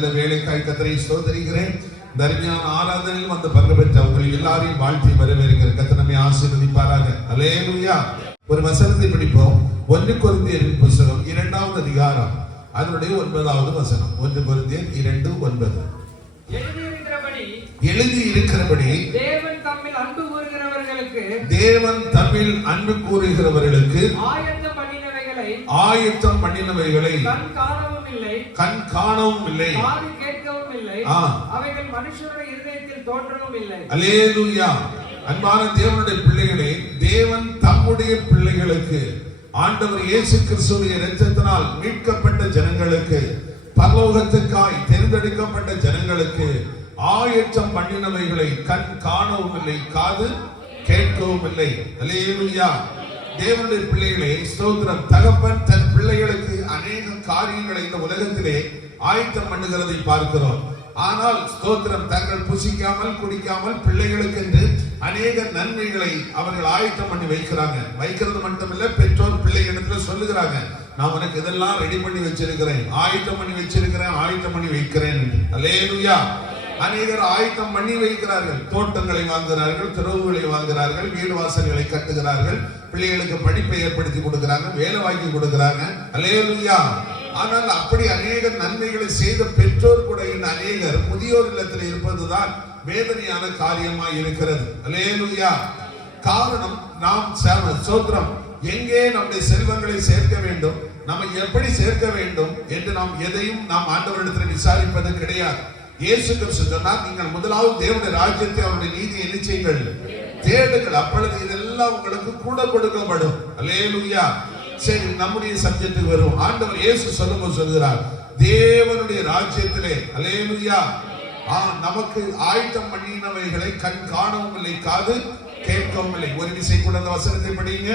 நல்ல வேலைக்காய் கர்த்தரை ஸ்தோத்திரிக்கிறேன். தர்மியான ஆராதனையில் வந்து பங்கு பெற்ற உங்கள் எல்லாரையும் வாழ்த்தி வரவேற்கிறேன். கர்த்தர் நம்மை ஆசீர்வதிப்பாராக. அல்லேலூயா. ஒரு வசனத்தை படிப்போம். 1 கொரிந்தியரின் புத்தகம் 2வது அதிகாரம் அதனுடைய 9வது வசனம். 1 கொரிந்தியர் 2:9. எழுதி இருக்கிறபடி தேவன் தம்மில் அன்பு கூறுகிறவர்களுக்கு ஆயத்தம் பண்ணினவைகளை கண் காணவும் இல்லை, காது கேட்கவும் இல்லை, அவைகள் மனுஷருடைய இருதயத்தில் தோன்றவும் இல்லை. அல்லேலூயா. அன்பான தேவனுடைய பிள்ளைகளே, தேவன் தம்முடைய பிள்ளைகளுக்கு, ஆண்டவர் இயேசு கிறிஸ்துவின் இரத்தத்தினால் மீட்கப்பட்ட ஜனங்களுக்கு, பரலோகத்துக்காய் தேர்ந்தெடுக்கப்பட்ட ஜனங்களுக்கு ஆயத்தம் பண்ணினவைகளை கண் காணவும் இல்லை, காது கேட்கவும் இல்லை. அல்லேலூயா. தேவனுடைய பிள்ளைகளே, ஸ்தோத்திரம். தகப்பன் தன் பிள்ளைகளுக்கு அநேக காரியங்களை இந்த உலகத்திலே ஆயத்தம் பண்ணுகிறதை பார்க்கிறோம். ஆனால் ஸ்தோத்திரம், தங்கள் புசிக்காமல் குடிக்காமல் பிள்ளைகளுக்கு என்று அநேக நன்மைகளை அவர்கள் ஆயத்தம் பண்ணி வைக்கிறது மட்டுமில்ல, பெற்றோர் பிள்ளைகளிடத்துல சொல்லுகிறாங்க, நான் உனக்கு இதெல்லாம் ரெடி பண்ணி வச்சிருக்கிறேன், ஆயத்தம் பண்ணி வைக்கிறேன். அல்லேலூயா. அநேகர் ஆயத்தம் பண்ணி வைக்கிறார்கள். தோட்டங்களை வாங்குகிறார்கள், திறவுகளை வாங்குகிறார்கள், வீடு வாசல்களை கட்டுகிறார்கள், பிள்ளைகளுக்கு படிப்பை ஏற்படுத்தி கொடுக்கிறாங்க, வேலை வாங்கி கொடுக்கிறாங்க. அல்லேலூயா. ஆனால் அப்படி அநேக நன்மைகளை செய்த பெற்றோர் கூட இந்த அநேகர் முதியோர் இல்லத்தில் இருப்பதுதான் வேதனையான காரியமாய் இருக்கிறது. அல்லேலூயா. காரணம், நாம் சோத்திரம் எங்கே நம்முடைய செல்வங்களை சேர்க்க வேண்டும், நம்ம எப்படி சேர்க்க வேண்டும் என்று நாம் எதையும் நாம் ஆண்டவரிடத்தில் விசாரிப்பது கிடையாது. இயேசு கிறிஸ்து சொன்னார், நீங்கள் முதலாவது தேவனுடைய ராஜ்யத்தை அவருடைய நீதியை நிச்சயங்கள் தேடுங்கள், அப்பொழுது இதெல்லாம் உங்களுக்கு கூட கொடுக்கப்படும். அல்லேலூயா. சரி, நம்முடைய சப்ஜெக்ட்டுக்கு வரும். ஆண்டவர் இயேசு சொல்லுகிறார், தேவனுடைய ராஜ்யத்திலே அல்லேலூயா நமக்கு ஆயத்தம் பண்ணினவைகளை கண் காணவும் இல்லை, காது கேட்கவும் இல்லை. ஒரு விசை கூட அந்த வசனத்தை படிங்க.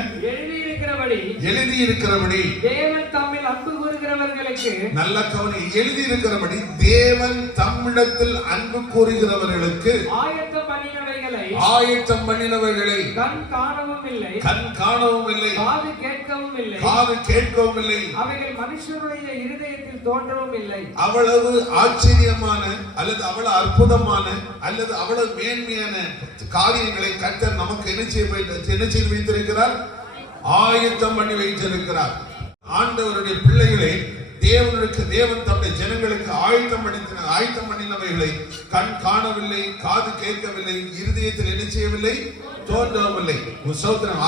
எழுதி இருக்கிறபடி தேவன் தம்மில் அன்பு கூறுகிறவர்களுக்கு, நல்ல கவனி, எழுதி இருக்கிறபடி தேவன் தம்மிடத்தில் அன்பு கூறுகிறவர்களுக்கு ஆயத்தம் பண்ணினவைகளை கண் காணவும் இல்லை, காது கேட்கவும் இல்லை, அவைகள் மனுஷருடைய இருதயத்தில் தோன்றவும் இல்லை. அவ்வளவு ஆச்சரியமான அல்லது அவ்வளவு அற்புதமான அல்லது அவ்வளவு மேன்மையான காரியங்களை கர்த்தர் நமக்கு என்ன செய்து வைத்திருக்கிறார்? ஆயத்தம் பண்ணி வைத்திருக்கிறார். ஆண்டவருடைய பிள்ளைகளை தேவன் தம்முடைய ஜனங்களுக்கு ஆயத்தம் பண்ணினவைகளை கண் காணவில்லை, காது கேட்கவில்லை, இருதயத்தில் என்ன செய்யவில்லை, தோன்றவில்லை.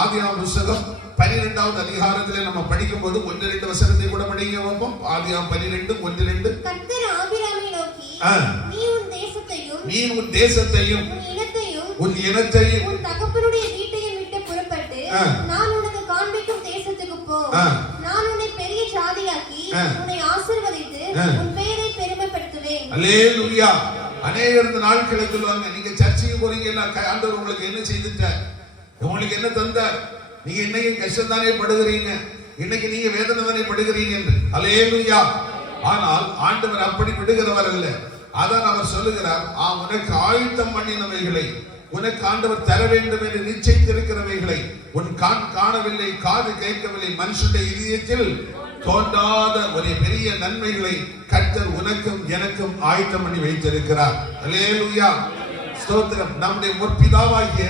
ஆதியாகமம் புத்தகம் 12வது அதிகாரத்திலே நம்ம படிக்கும் போது 1-2 வசனத்தை கூட படிங்க பார்ப்போம். ஆதியாகமம் 12:1-2. கர்த்தர் ஆபிரகாமை நோக்கி, நீ உன் தேசத்தையும் உன் இனத்தையும் உன் தகப்பனுடைய வீட்டையும் விட்டு புறப்பட்டு நான் உனக்கு காண்பிக்கும் தேசத்துக்கு போ. நான் உன்னை பெரிய ஜாதியாக்கி உன்னை ஆசீர்வதித்து உன் பெயரை பெருமைப்படுத்துவேன். அல்லேலூயா. அநேகர் இந்த நாட்களை சொல்லுவாங்க, நீங்க சர்ச்சுக்கு போறீங்க, ஆண்டவர் உங்களுக்கு என்ன செய்துட்டார், உங்களுக்கு என்ன தந்தார், நீங்க இன்னைக்கு கஷ்டம் தானே படுகிறீங்க, இன்னைக்கு நீங்க வேதனை தானே படுகிறீங்க என்று. அல்லேலூயா. ஆனால் ஆண்டவர் அப்படி விடுகிறவர் அல்ல. அதான் அவர் சொல்லுகிறார், உனக்கு ஆயத்தம் பண்ணினவைகளை உனக்கு ஆண்டவர் தர வேண்டும் என்று நிச்சயித்திருக்கிறவைகளை உன் கண் காணவில்லை, காது கேட்கவில்லை, மனுஷனுடைய இதயத்தில் தோன்றாத ஒரு பெரிய நன்மைகளை கர்த்தர் உனக்கும் எனக்கும் ஆயத்தம் பண்ணி வைத்திருக்கிறார். அல்லேலூயா. ஸ்தோத்திரம். நம்முடைய முற்பிதாவாகிய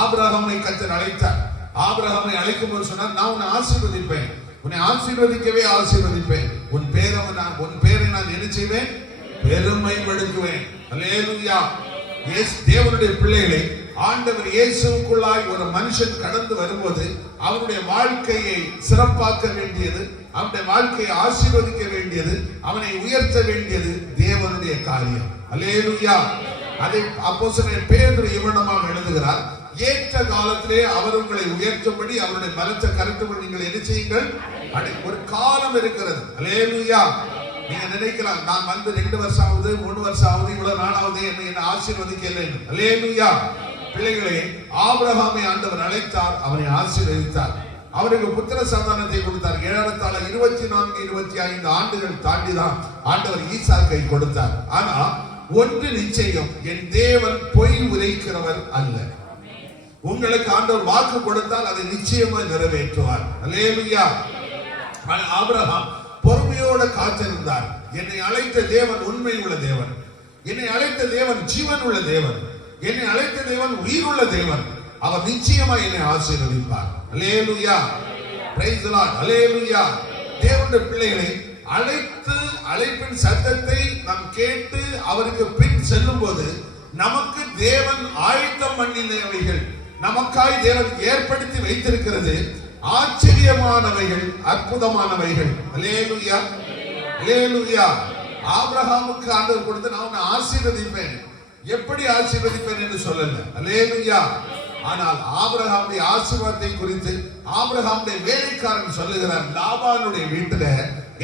ஆபிரகாமை கர்த்தர் அழைத்தார். ஆபிரகாமை அழைக்கும் போது சொன்னார், நான் உன்னை ஆசீர்வதிப்பேன், உன்னை ஆசீர்வதிக்கவே ஆசீர்வதிப்பேன், உன் பேரை நான் என்ன செய்வேன், பெருமைப்படுத்துவேன். அல்லேலூயா. தேவனுடைய பிள்ளைகளை ஆண்டவர் இயேசுவுக்குள்ளாய் ஒரு மனுஷன் கடந்து வரும்போது அவனுடைய வாழ்க்கையை சிறப்பாக்க வேண்டியது, அவனுடைய வாழ்க்கையை ஆசீர்வதிக்க வேண்டியது, அவனை உயர்த்த வேண்டியது தேவனுடைய காரியம். அல்லேலூயா. அதை அப்போஸ்தலன் பேதுரு இவ்விதமாக எழுதுகிறார், ஏற்ற காலத்திலே அவர் உங்களை உயர்த்தும்படி அவருடைய பலத்த கருத்துக்கள் நீங்கள் என்ன செய்யுங்கள். ஒரு காலம் இருக்கிறது. அல்லேலூயா. நீங்க நினைக்கலாம், நான் வந்து 2 வருஷம் ஆகுது, 3 வருஷம் ஆகுது, இவ்வளவு நாளாவது என்ன ஆசீர்வதிக்கல. அல்லேலூயா. பிள்ளைகளே, ஆபிரகாமை ஆண்டவர் அழைத்தார், அவனை ஆசீர்வதித்தார், அவருக்கு புத்திர சந்தானத்தை கொடுத்தார். ஏறத்தாழ 24-25 ஆண்டுகள் தாண்டிதான் ஆண்டவர் ஈசாக்கை கொடுத்தார். ஆனா ஒன்று நிச்சயம், என் தேவன் பொய் உரைக்கிறவர் அல்ல. உங்களுக்கு ஆண்டவர் வாக்கு கொடுத்தால் அதை நிச்சயமா நிறைவேற்றுவார். அல்லேலூயா. ஆபிரகாம் பொறுமையோட காத்திருந்தார். என்னை அழைத்த தேவன் உண்மை உள்ள தேவன், என்னை அழைத்த தேவன் ஜீவன் உள்ள தேவன், என்னை அழைத்த தேவன் உயிருள்ள தேவன். அவர் நிச்சயமா என்னை ஆசீர்வதிப்பார். அல்லேலூயா, பிரைஸ் தி லார்ட், அல்லேலூயா. தேவனுடைய பிள்ளைகளை அழைப்பின் சத்தத்தை நாம் கேட்டு அவருக்கு பின் செல்லும் போது நமக்கு தேவன் ஆயத்தம் பண்ணினவைகள், நமக்காய் தேவன் ஏற்படுத்தி வைத்திருக்கிறது ஆச்சரியமானவைகள், அற்புதமானவைகள். அல்லேலூயா, அல்லேலூயா. ஆபிரகாமுக்கு ஆண்டவர் கொடுத்து நான் உன்னை ஆசீர்வதிப்பேன், எப்படி ஆசீர்வதிப்பேன் என்று சொல்லல. அல்லேலூயா. ஆனால் ஆபிரகாமுடைய ஆசீர்வாதத்தை குறித்து ஆபிரகாமுடைய வேலைக்காரன் சொல்லுகிறார், லாபானுடைய வீட்டுல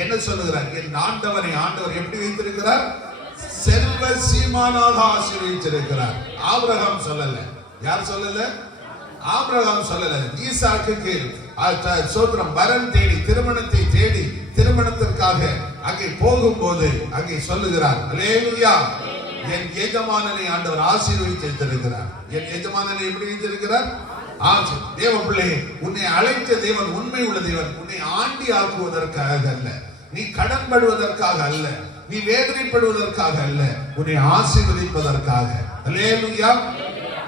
என்ன சொல்லுகிறார், என் ஆண்டவரை ஆண்டவர் எப்படி வைத்திருக்கிறார், செல்வ சீமானாக ஆசீர்வதித்திருக்கிறார். ஆபிரகாம் சொல்லல. யார் சொல்லல? ஆபிரகாம் சொல்லல. ஈசாக்குக்கு சோத்திரம் வரன் தேடி, திருமணத்தை தேடி, திருமணத்திற்காக அங்கே போகும்போது அங்கே சொல்லுகிறார், அல்லேலூயா, என் எஜமானனை ஆண்டவர் ஆசீர்வதித்திருக்கிறார். என் எஜமானனை எப்படி வைத்திருக்கிறார்? தேவ பிள்ளையே, உன்னை அழைத்த தேவன் உண்மை உள்ள தேவன். உன்னை ஆண்டி ஆக்குவதற்காக அல்ல, நீ கடன் படுவதற்காக அல்ல, நீ வேதனைப்படுவதற்காக அல்ல, உன்னை ஆசீர்வதிப்பதற்காக. அல்லேலூயா,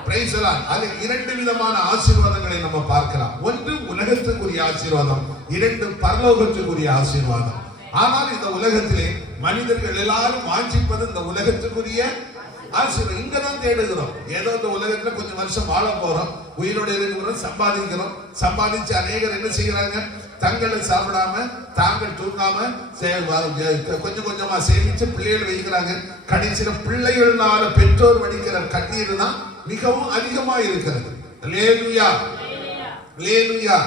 பிரைஸ் தி லார்ட். அது இரண்டு விதமான ஆசீர்வாதங்களை நம்ம பார்க்கலாம். ஒன்று உலகத்துக்குரிய ஆசீர்வாதம், இரண்டு பரலோகத்துக்குரிய ஆசீர்வாதம். ஆனால் இந்த உலகத்திலே மனிதர்கள் எல்லாரும் வாஞ்சிப்பது இந்த உலகத்துக்குரிய ஆசீர்வாதம். இங்கதான் தேடுகிறோம். ஏதோ இந்த உலகத்துல கொஞ்சம் வருஷம் வாழ போறோம், உயிரோடு இருக்கிறோம், சம்பாதிக்கிறோம். சம்பாதிச்சு அநேகர் என்ன செய்யறாங்க, தங்களை சாப்பிடாம தாங்கள் தூங்காம கொஞ்சம் கொஞ்சமா சேமிச்சு பிள்ளைகள் வைக்கிறாங்க. கடைசியில பிள்ளைகள்னால பெற்றோர் வடிக்கிற கண்ணீர் தான் மிகவும் அதிகமா இருக்கிறது. அல்லேலூயா, அல்லேலூயா.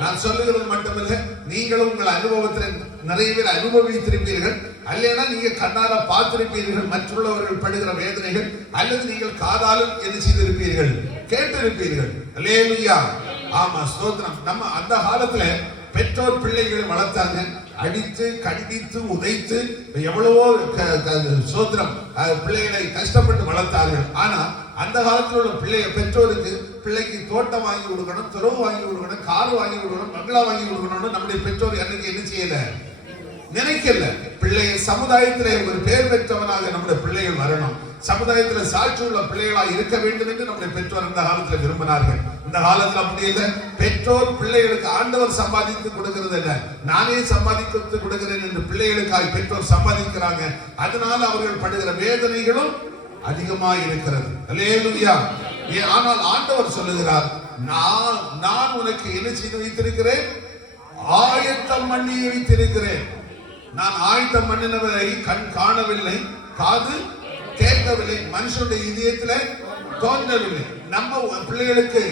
நான் சொல்லுகிறது மட்டுமல்ல, நீங்களும் உங்கள் அனுபவத்தில் நிறைய பேர் அனுபவித்திருப்பீர்கள், அல்லனா நீங்க கண்ணால பார்த்திருப்பீர்கள் மற்றவர்கள் படுகிற வேதனைகள், அல்லது நீங்கள் காதாலும் என்ன செய்திருப்பீர்கள், கேட்டிருப்பீர்கள். அல்லேலூயா, ஆமா, ஸ்தோத்திரம். நம்ம அந்த காலத்துல பெற்றோர் பிள்ளைகளை வளர்த்தாங்க, அடித்து கண்டித்து உதைத்து எவ்வளவோ சோத்திரம் பிள்ளைகளை கஷ்டப்பட்டு வளர்த்தார்கள். ஆனா அந்த காலத்தில் உள்ள பெற்றோருக்கு பிள்ளைக்கு தோட்டம் வாங்கி கொடுக்கணும், துறவு வாங்கி கொடுக்கணும், கார் வாங்கி கொடுக்கணும், பங்களா வாங்கி கொடுக்கணும்னு நம்முடைய பெற்றோர் அன்னைக்கு என்ன செய்யல, நினைக்கல. பிள்ளைய சமுதாயத்திலே ஒரு பேர் பெற்றவனாக நம்முடைய பிள்ளைகள் வரணும், சமுதாயத்துல சாட்சி உள்ள பிள்ளைகளாக இருக்க வேண்டும் என்று நம்முடைய பெற்றோர் இந்த காலத்துல விரும்பினார்கள். இந்த காலத்துல அப்படி இல்லை. பெற்றோர் பிள்ளைகளுக்கு ஆண்டவர் சம்பாதித்து கொடுக்கிறது இல்ல, நானே சம்பாதித்து கொடுக்கிறேன் என்று பிள்ளைகளுக்காக பெற்றோர் சம்பாதிக்கிறாங்க. அதனால அவர்கள் படுகிற வேதனைகளும் அதிகமா இருக்கிறது. அல்லேலூயா. ஆனால் ஆண்டவர் சொல்லுகிறார், நான் உனக்கு என்ன செய்து வைத்திருக்கிறேன், ஆயத்தம் பண்ணி வைத்திருக்கிறேன். நான் ஆயத்தம் பண்ணினவரை கண் காணவில்லை, காது கேட்கவில்லை, மனுஷனுடைய இதயத்துல தோன்றவில்லை. நம்ம பிள்ளைகளுக்கு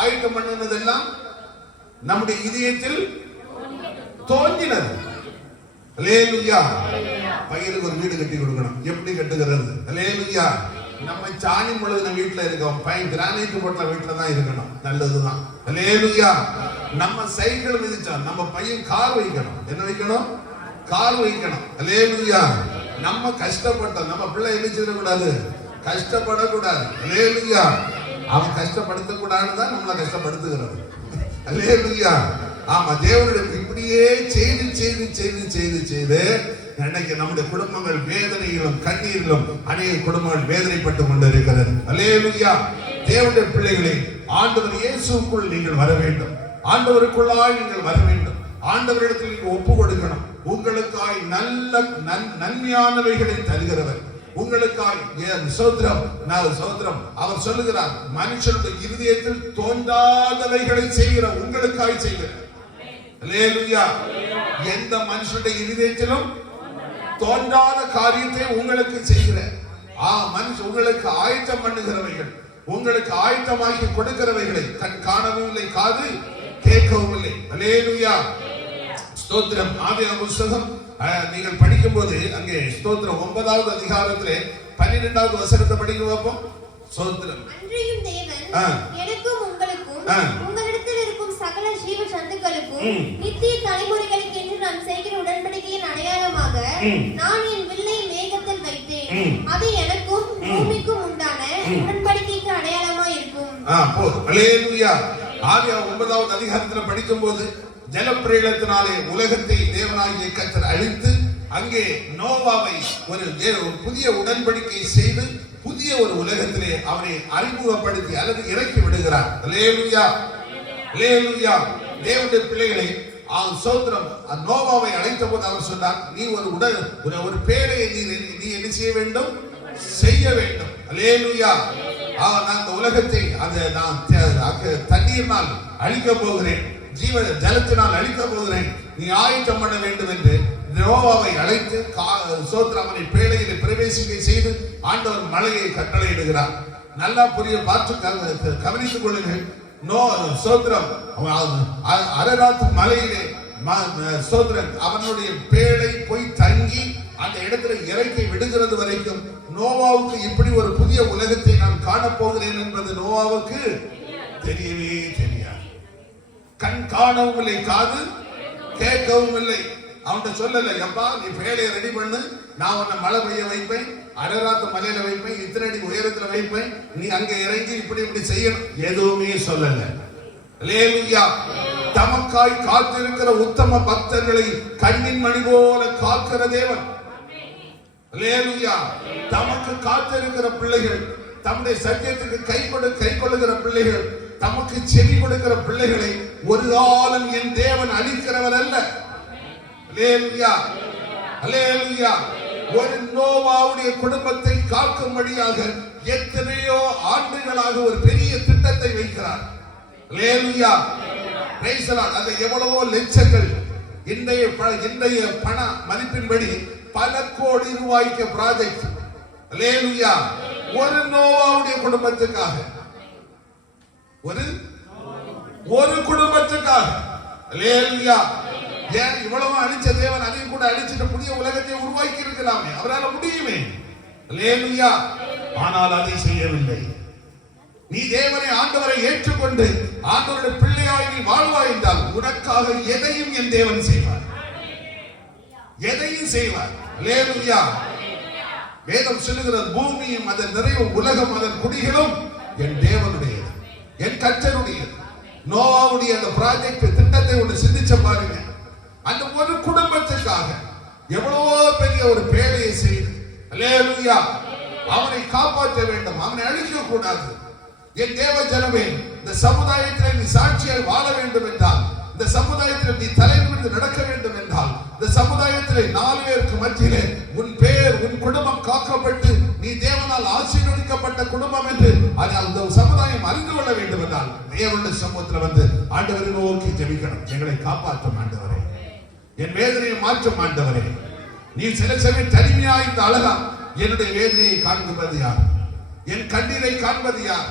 ஆயத்தம் பண்ணினதெல்லாம் நம்முடைய இதயத்தில் தோன்றினது. அல்லேலூயா. பையனுக்கு ஒரு வீடு கட்டி கொடுக்கணும், எப்படி கட்டுகிறது? அல்லேலூயா. நம்ம சாணி முழுதுன வீட்டுல இருக்கோம், பையன் கிரானைட் போட்ட வீட்டுல தான் இருக்கணும், நல்லதுதான். அல்லேலூயா. நம்ம சைக்கிள் மிதிச்சோம், நம்ம பையன் கார் வைக்கணும். என்ன வைக்கணும்? கார் வைக்கணும். அல்லேலூயா. நம்ம கஷ்டப்பட்டோம், நம்ம பிள்ளை என்ன செய்யக்கூடாது, கஷ்டப்படக்கூடாது. அல்லேலூயா. அவன் கஷ்டப்படுத்த கூடாதுதான் நம்மளை கஷ்டப்படுத்துகிறது. அல்லேலூயா. ஆமா, தேவனுடைய இப்படியே செய்து செய்து செய்து செய்து செய்து இன்னைக்கு நம்முடைய குடும்பங்கள் வேதனையிலும் கண்ணீரிலும் அநேக குடும்பங்கள் வேதனைப்பட்டு கொண்டிருக்கிறது. அல்லேலூயா. தேவனுடைய பிள்ளைகளே, ஆண்டவர் இயேசுக்குள் நீங்கள் வர வேண்டும், ஆண்டவருக்குள்ளாய் நீங்கள் வர வேண்டும், ஆண்டவரிடத்தில் நீங்கள் ஒப்பு கொடுக்கணும். உங்களுக்காய் நல்ல நன்மையானவைகளை தருகிறவர், உங்களுக்காய் சோத்திரம். அவர் சொல்லுகிறார், மனுஷனுடைய இருதயத்தில் தோன்றாதவைகளை செய்கிற உங்களுக்காய் செய்கிறார். அல்லேலூயா. எந்த மனுஷனுடைய இருதயத்திலும் தோன்றாத காரியத்தை உங்களுக்கு செய்கிற மனுஷன் உங்களுக்கு ஆயத்தம் பண்ணுகிறவைகள், உங்களுக்கு ஆயத்தமாக்கி கொடுக்கிறவைகளை கண் காணவும் இல்லை, காது கேட்கவும் இல்லை. அல்லேலூயா. ஸ்தோத்திரம். ஆதியாகம புத்தகம் நீங்கள் படிக்கும் போது அங்கே ஸ்தோத்திரம் 9வது அதிகாரத்திலே 12வது வசனத்தை படிக்க வைப்போம். ஸ்தோத்திரம். அன்றையும் தேவன் எனக்கும் உங்களுக்கும் உங்களிடத்தில் இருக்கும் சகல ஜீவ ஜந்துக்களுக்கும் நித்திய தலைமுறைகளுக்கு என்று நான் செய்கிற உடன்படிக்கையின் அடையாளமாக நான் என் வில்லை மேகத்தில் வைத்தேன், அது எனக்கும் பூமிக்கும் உண்டான உடன்படிக்கைக்கு அடையாளமா இருக்கும். போதும். அல்லேலூயா. ஆதியாகம 9வது அதிகாரத்தில் படிக்கும் போது ஜலப்பிரளயத்தினாலே உலகத்தை தேவனாகிய கர்த்தர் அழித்து அங்கே நோவாவை ஒரு புதிய உடன்படிக்கை செய்து புதிய ஒரு உலகத்திலே அவனை அறிமுகப்படுத்தி அல்லது இறக்கி விடுகிறார். அல்லேலூயா, அல்லேலூயா. தேவனுடைய பிள்ளைகளை சோத்திரம். நோவாவை அழைத்த போது அவர் சொன்னார், நீ ஒரு பேழையை நீ என்ன செய்ய வேண்டும், செய்ய வேண்டும். அல்லேலூயா. நான் இந்த உலகத்தை தண்ணீரினால் அழிக்க போகிறேன், ஜலத்தினால் அழிக்க போகிறேன், நீ ஆயத்தம் பண்ண வேண்டும் என்று நோவாவை அழைத்து சோத்திரம் அவனை பேழையிலே பிரவேசிக்க செய்து ஆண்டவர் மலையை கட்டளையிடுகிறார். நல்லா பார்த்து கவனித்துக் கொள்ளுங்கள். சோத்திரம் அரராத் மலையிலே சோத்திரம் அவனுடைய பேழை போய் தங்கி அந்த இடத்துல இறக்கி விடுகிறது வரைக்கும் நோவாவுக்கு இப்படி ஒரு புதிய உலகத்தை நான் காணப்போகிறேன் என்பது நோவாவுக்கு தெரியவே தெரியாது. கண் காணவும் இல்லை, காது கேட்கவும் இல்லை. அவன்கிட்ட சொல்லல, எப்பா நீ பேழையை ரெடி பண்ணு, நான் உன்னை மழை பெய்ய வைப்பேன், அரராத்து மலையில வைப்பேன், இத்தனை அடி உயரத்துல வைப்பேன், நீ அங்க இறங்கி இப்படி செய்யணும், எதுவுமே சொல்லல. அல்லேலூயா. தமக்காய் காத்திருக்கிற உத்தம பக்தர்களை கண்ணின் மணி போல காக்கிற தேவன். அல்லேலூயா. தமக்கு காத்திருக்கிற பிள்ளைகள், தம்முடைய சத்தியத்துக்கு கை கொள்ளுகிற பிள்ளைகள், தமக்கு செவி கொடுக்கிற பிள்ளைகளை ஒரு காலம் என் தேவன் அழிக்கிறவர் அல்ல. அல்லேலூயா, அல்லேலூயா. ஒரு நோவாவுடைய குடும்பத்தை காக்கும்படியாக எத்தனையோ ஆண்டுகளாக ஒரு பெரிய திட்டத்தை வைக்கிறார். அல்லேலூயா, பிரைஸ் தி லார்ட். அது எவ்வளவோ லட்சங்கள், இன்றைய பண மதிப்பின்படி பல கோடி ரூபாய்க்கு ப்ராஜெக்ட். அல்லேலூயா. ஒரு நோவாவுடைய குடும்பத்துக்காக, ஒரு குடும்பத்துக்காக. அல்லேலூயா. ஏன் இவ்வளவு அழிச்ச தேவன் அதையும் கூட அழிச்சிட்டு புதிய உலகத்தை உருவாக்கி இருக்கலாமே, அவரால் முடியுமே. அல்லேலூயா. ஆனால் அதை செய்யவில்லை. நீ தேவனை ஆண்டவரை ஏற்றுக்கொண்டு ஆண்டவருடைய பிள்ளையாய் நீ வாழ்வாய் என்றால் உனக்காக எதையும் என் தேவன் செய்வார், எதையும் செய்வார். அல்லேலூயா. வேதம் சொல்லுகிறது, பூமியும் அதன் நிறைவு உலகம் அதன் குடிகளும் என் தேவனுடையது, என் கர்த்தருடையது. நோவாவுடைய அந்த ப்ராஜெக்ட் திட்டத்தை ஒன்று சிந்திச்சு பாருங்க. அந்த ஒரு குடும்பத்துக்காக எவ்வளவோ பெரிய ஒரு பேழையை செய்து, அல்லேலூயா, அவனை காப்பாற்ற வேண்டும், அவனை அழிக்க கூடாது. என் தேவ ஜனமே, இந்த சமுதாயத்தில் நீ சாட்சியாய் வாழ வேண்டும் என்றால், இந்த சமுதாயத்தில் நீ தலைநிமிர்ந்து நடக்க வேண்டும் என்றால், இந்த சமுதாயத்தில் 4 பேருக்கு மத்தியிலே உன் பேர் உன் குடும்பம் காக்கப்பட்டு நீ தேவனால் ஆசீர்வதிக்கப்பட்ட குடும்பம் என்று அந்த சமுதாயம் அறிந்து கொள்ள வேண்டும் என்றால் தேவனுடைய சமூகத்தில் வந்து ஆண்டவரை நோக்கி ஜெபிக்கணும். எங்களை காப்பாற்றும் ஆண்டவரே, என் வேதனையை மாற்றும் ஆண்டவரே. நீ சில சமயம் தனிமையாய் இந்த அழகா என்னுடைய வேதனையை காண்பது யார், என் கண்ணீரை காண்பது யார்,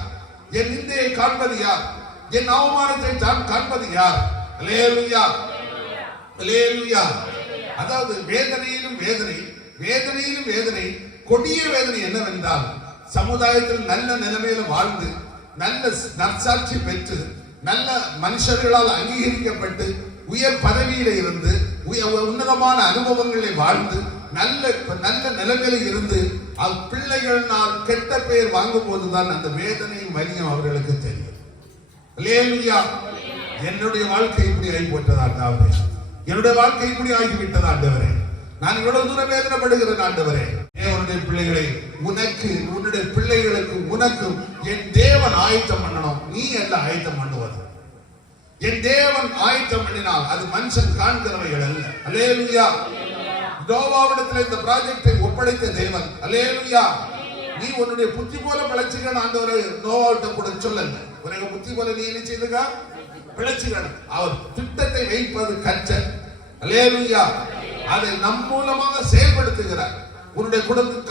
என் நிந்தையை காண்பது யார், என் அவமானத்தை காண்பது யார். அல்லேலூயா, அல்லேலூயா. அதாவது வேதனையிலும் வேதனை, வேதனையிலும் வேதனை, கொடிய வேதனை என்னவென்றால் சமுதாயத்தில் நல்ல நிலைமையில வாழ்ந்து நல்ல நற்சாட்சி பெற்று நல்ல மனுஷர்களால் அங்கீகரிக்கப்பட்டு உயர் பதவியில இருந்து உன்னதமான அனுபவங்களை வாழ்ந்து நல்ல நல்ல நிலைமையில இருந்து பிள்ளைகளால் கெட்ட பெயர் வாங்கும் போதுதான் அந்த வேதனையும் வலியும் அவர்களுக்கு தெரியும். அல்லேலூயா. என்னுடைய வாழ்க்கை இப்படி ஆகி போட்டதா ஆண்டவரே, என்னுடைய வாழ்க்கை இப்படி ஆகிவிட்டதா ஆண்டவரே, நான் இவ்வளவு தூரம் வேதனைப்படுகிறேன் ஆண்டவரே. தேவனுடைய பிள்ளைகளை உனக்கு, உன்னுடைய பிள்ளைகளுக்கு, உனக்கும் என் தேவன் ஆயத்தம் பண்ணணும், நீ அல்ல ஆயத்தம் பண்ணுவது. என் தேவன் ஆயத்தம் பண்ணினால் அது மனுஷன் காண்கிறவைகள் அல்ல. அல்லேலூயா. நோவாவிடத்தில் இந்த ப்ராஜெக்டை ஒப்படைத்த தேவன். அல்லேலூயா. நீ உன்னுடைய புத்தி போல பிழைச்சுக்கணும் ஆண்டவரை நோவாவிட்ட கூட சொல்லல. உனக்கு புத்தி போல நீ என்ன செய்துக்கா, பிழைச்சுக்கணும். அவர் திட்டத்தை வைப்பது கற்றல். அல்லேலூயா. அதை நம் மூலமாக செயல்படுத்துகிறார். உன்னுடைய குடும்பம்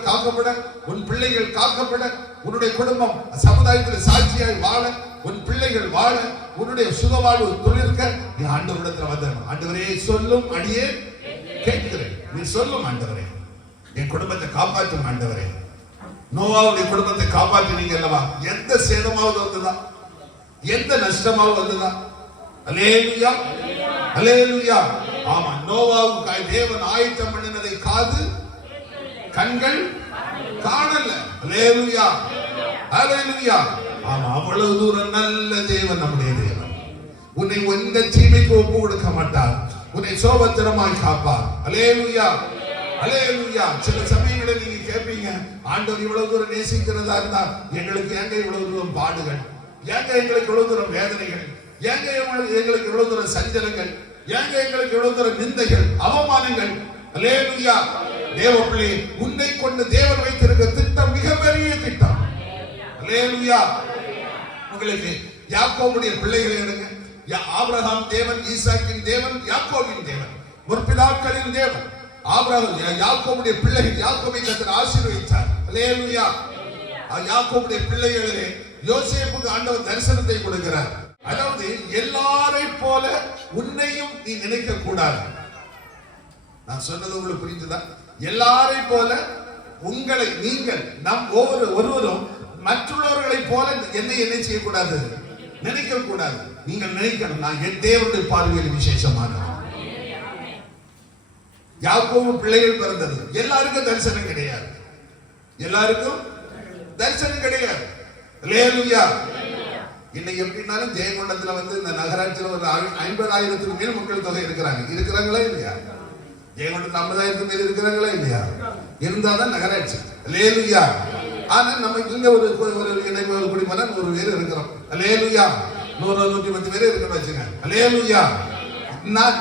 காக்கப்பட, உன் பிள்ளைகள் காக்கப்பட, உன்னுடைய குடும்பம் சமுதாயத்தில் சாட்சியாய் வாழ, உன் பிள்ளைகள் வாழ, உன்னுடைய சுகவாழ்வு தொழிற்க நீ ஆண்டவரிடத்தில் வந்தேன். ஆண்டவரே சொல்லும் அடியே கேட்கிறேன், நீ சொல்லும் ஆண்டவரே, என் குடும்பத்தை காப்பாற்றும் ஆண்டவரே. நோவாவுடைய குடும்பத்தை காப்பாற்றினீங்க அல்லவா? எந்த சேதமாவது வந்ததா, எந்த நஷ்டமாவது வந்ததா? அல்லேலூயா, அல்லேலூயா. ஆமா, நோவாவுக்கு தேவன் ஆயத்தம் பண்ணினதை காது கண்கள் காணல. அல்லேலூயா, அல்லேலூயா. ஆமா, அவ்வளவு தூரம் நல்ல தேவன் நம்முடைய தேவன். உன்னை எந்த தீமைக்கு ஒப்பு கொடுக்க மாட்டார், உன்னை சோபத்திரமாய் காப்பார். அல்லேலூயா, அல்லேலூயா. சில சமயங்களில் நீங்க கேட்பீங்க, ஆண்டவர் இவ்வளவு தூரம் நேசிக்கிறதா இருந்தா எங்களுக்கு ஏங்க இவ்வளவு தூரம் பாடுகள், ஏங்க எங்களுக்கு இவ்வளவு தூரம் வேதனைகள், ஏங்க எங்களுக்கு இவ்வளவு தூரம் சஞ்சலங்கள், ஏங்க எங்களுக்கு இவ்வளவு தூரம் நிந்தைகள், அவமானங்கள். அல்லேலூயா. தேவ பிள்ளை, உன்னை கொண்டு தேவன் வைத்திருக்க திட்டம் மிகப்பெரிய திட்டம். அல்லேலூயா. உங்களுக்கு யாக்கோபுடைய பிள்ளைகளை எடுங்க. ஆபிரகாம் தேவன், ஈசாக்கின் தேவன், யாக்கோபின் தேவன், முற்பிதாக்களின் தேவன். ஆபிரகாம் யாக்கோபுடைய பிள்ளைகள், யாக்கோபை கர்த்தர் ஆசீர்வதித்தார். அல்லேலூயா. யாக்கோபுடைய பிள்ளைகளிலே யோசேப்புக்கு ஆண்டவர் தரிசனத்தை கொடுக்கிறார். அதாவது எல்லாரை போல உன்னையும் நீ நினைக்க கூடாது. நான் சொன்னது உங்களுக்கு புரிஞ்சுதா? எல்லாரை போல உங்களை நீங்கள் நம் ஒருவரும் மற்றவர்களை போல என்னை செய்யக்கூடாது, நினைக்க கூடாது. நீங்கள் நினைக்கணும், நான் என் தேவனுடைய பார்வையில் விசேஷமானவன். யாக்கோபு பிள்ளைகள் பிறந்தது எல்லாருக்கும் தரிசனம் கிடையாது, எல்லாருக்கும் தரிசனம் கிடையாது. அல்லேலூயா. இன்னைக்கு எப்படின்னாலும் ஜெயங்கொண்டத்துல இந்த நகராட்சியில் ஒரு 50,000 மேல் மக்கள் தொகை இருக்கிறாங்களா இல்லையா? ஜெயங்கொண்டத்தில் 50,000 மேல் இருக்கிறாங்களா இல்லையா? இருந்தாதான் நகராட்சி. அல்லேலூயா. ஆனா நம்ம இங்க ஒரு குடிமகன் 100 பேர் இருக்கிறோம். அல்லேலூயா. 100-110 பேர் இருக்கிறோம் வச்சுங்க. அல்லேலூயா.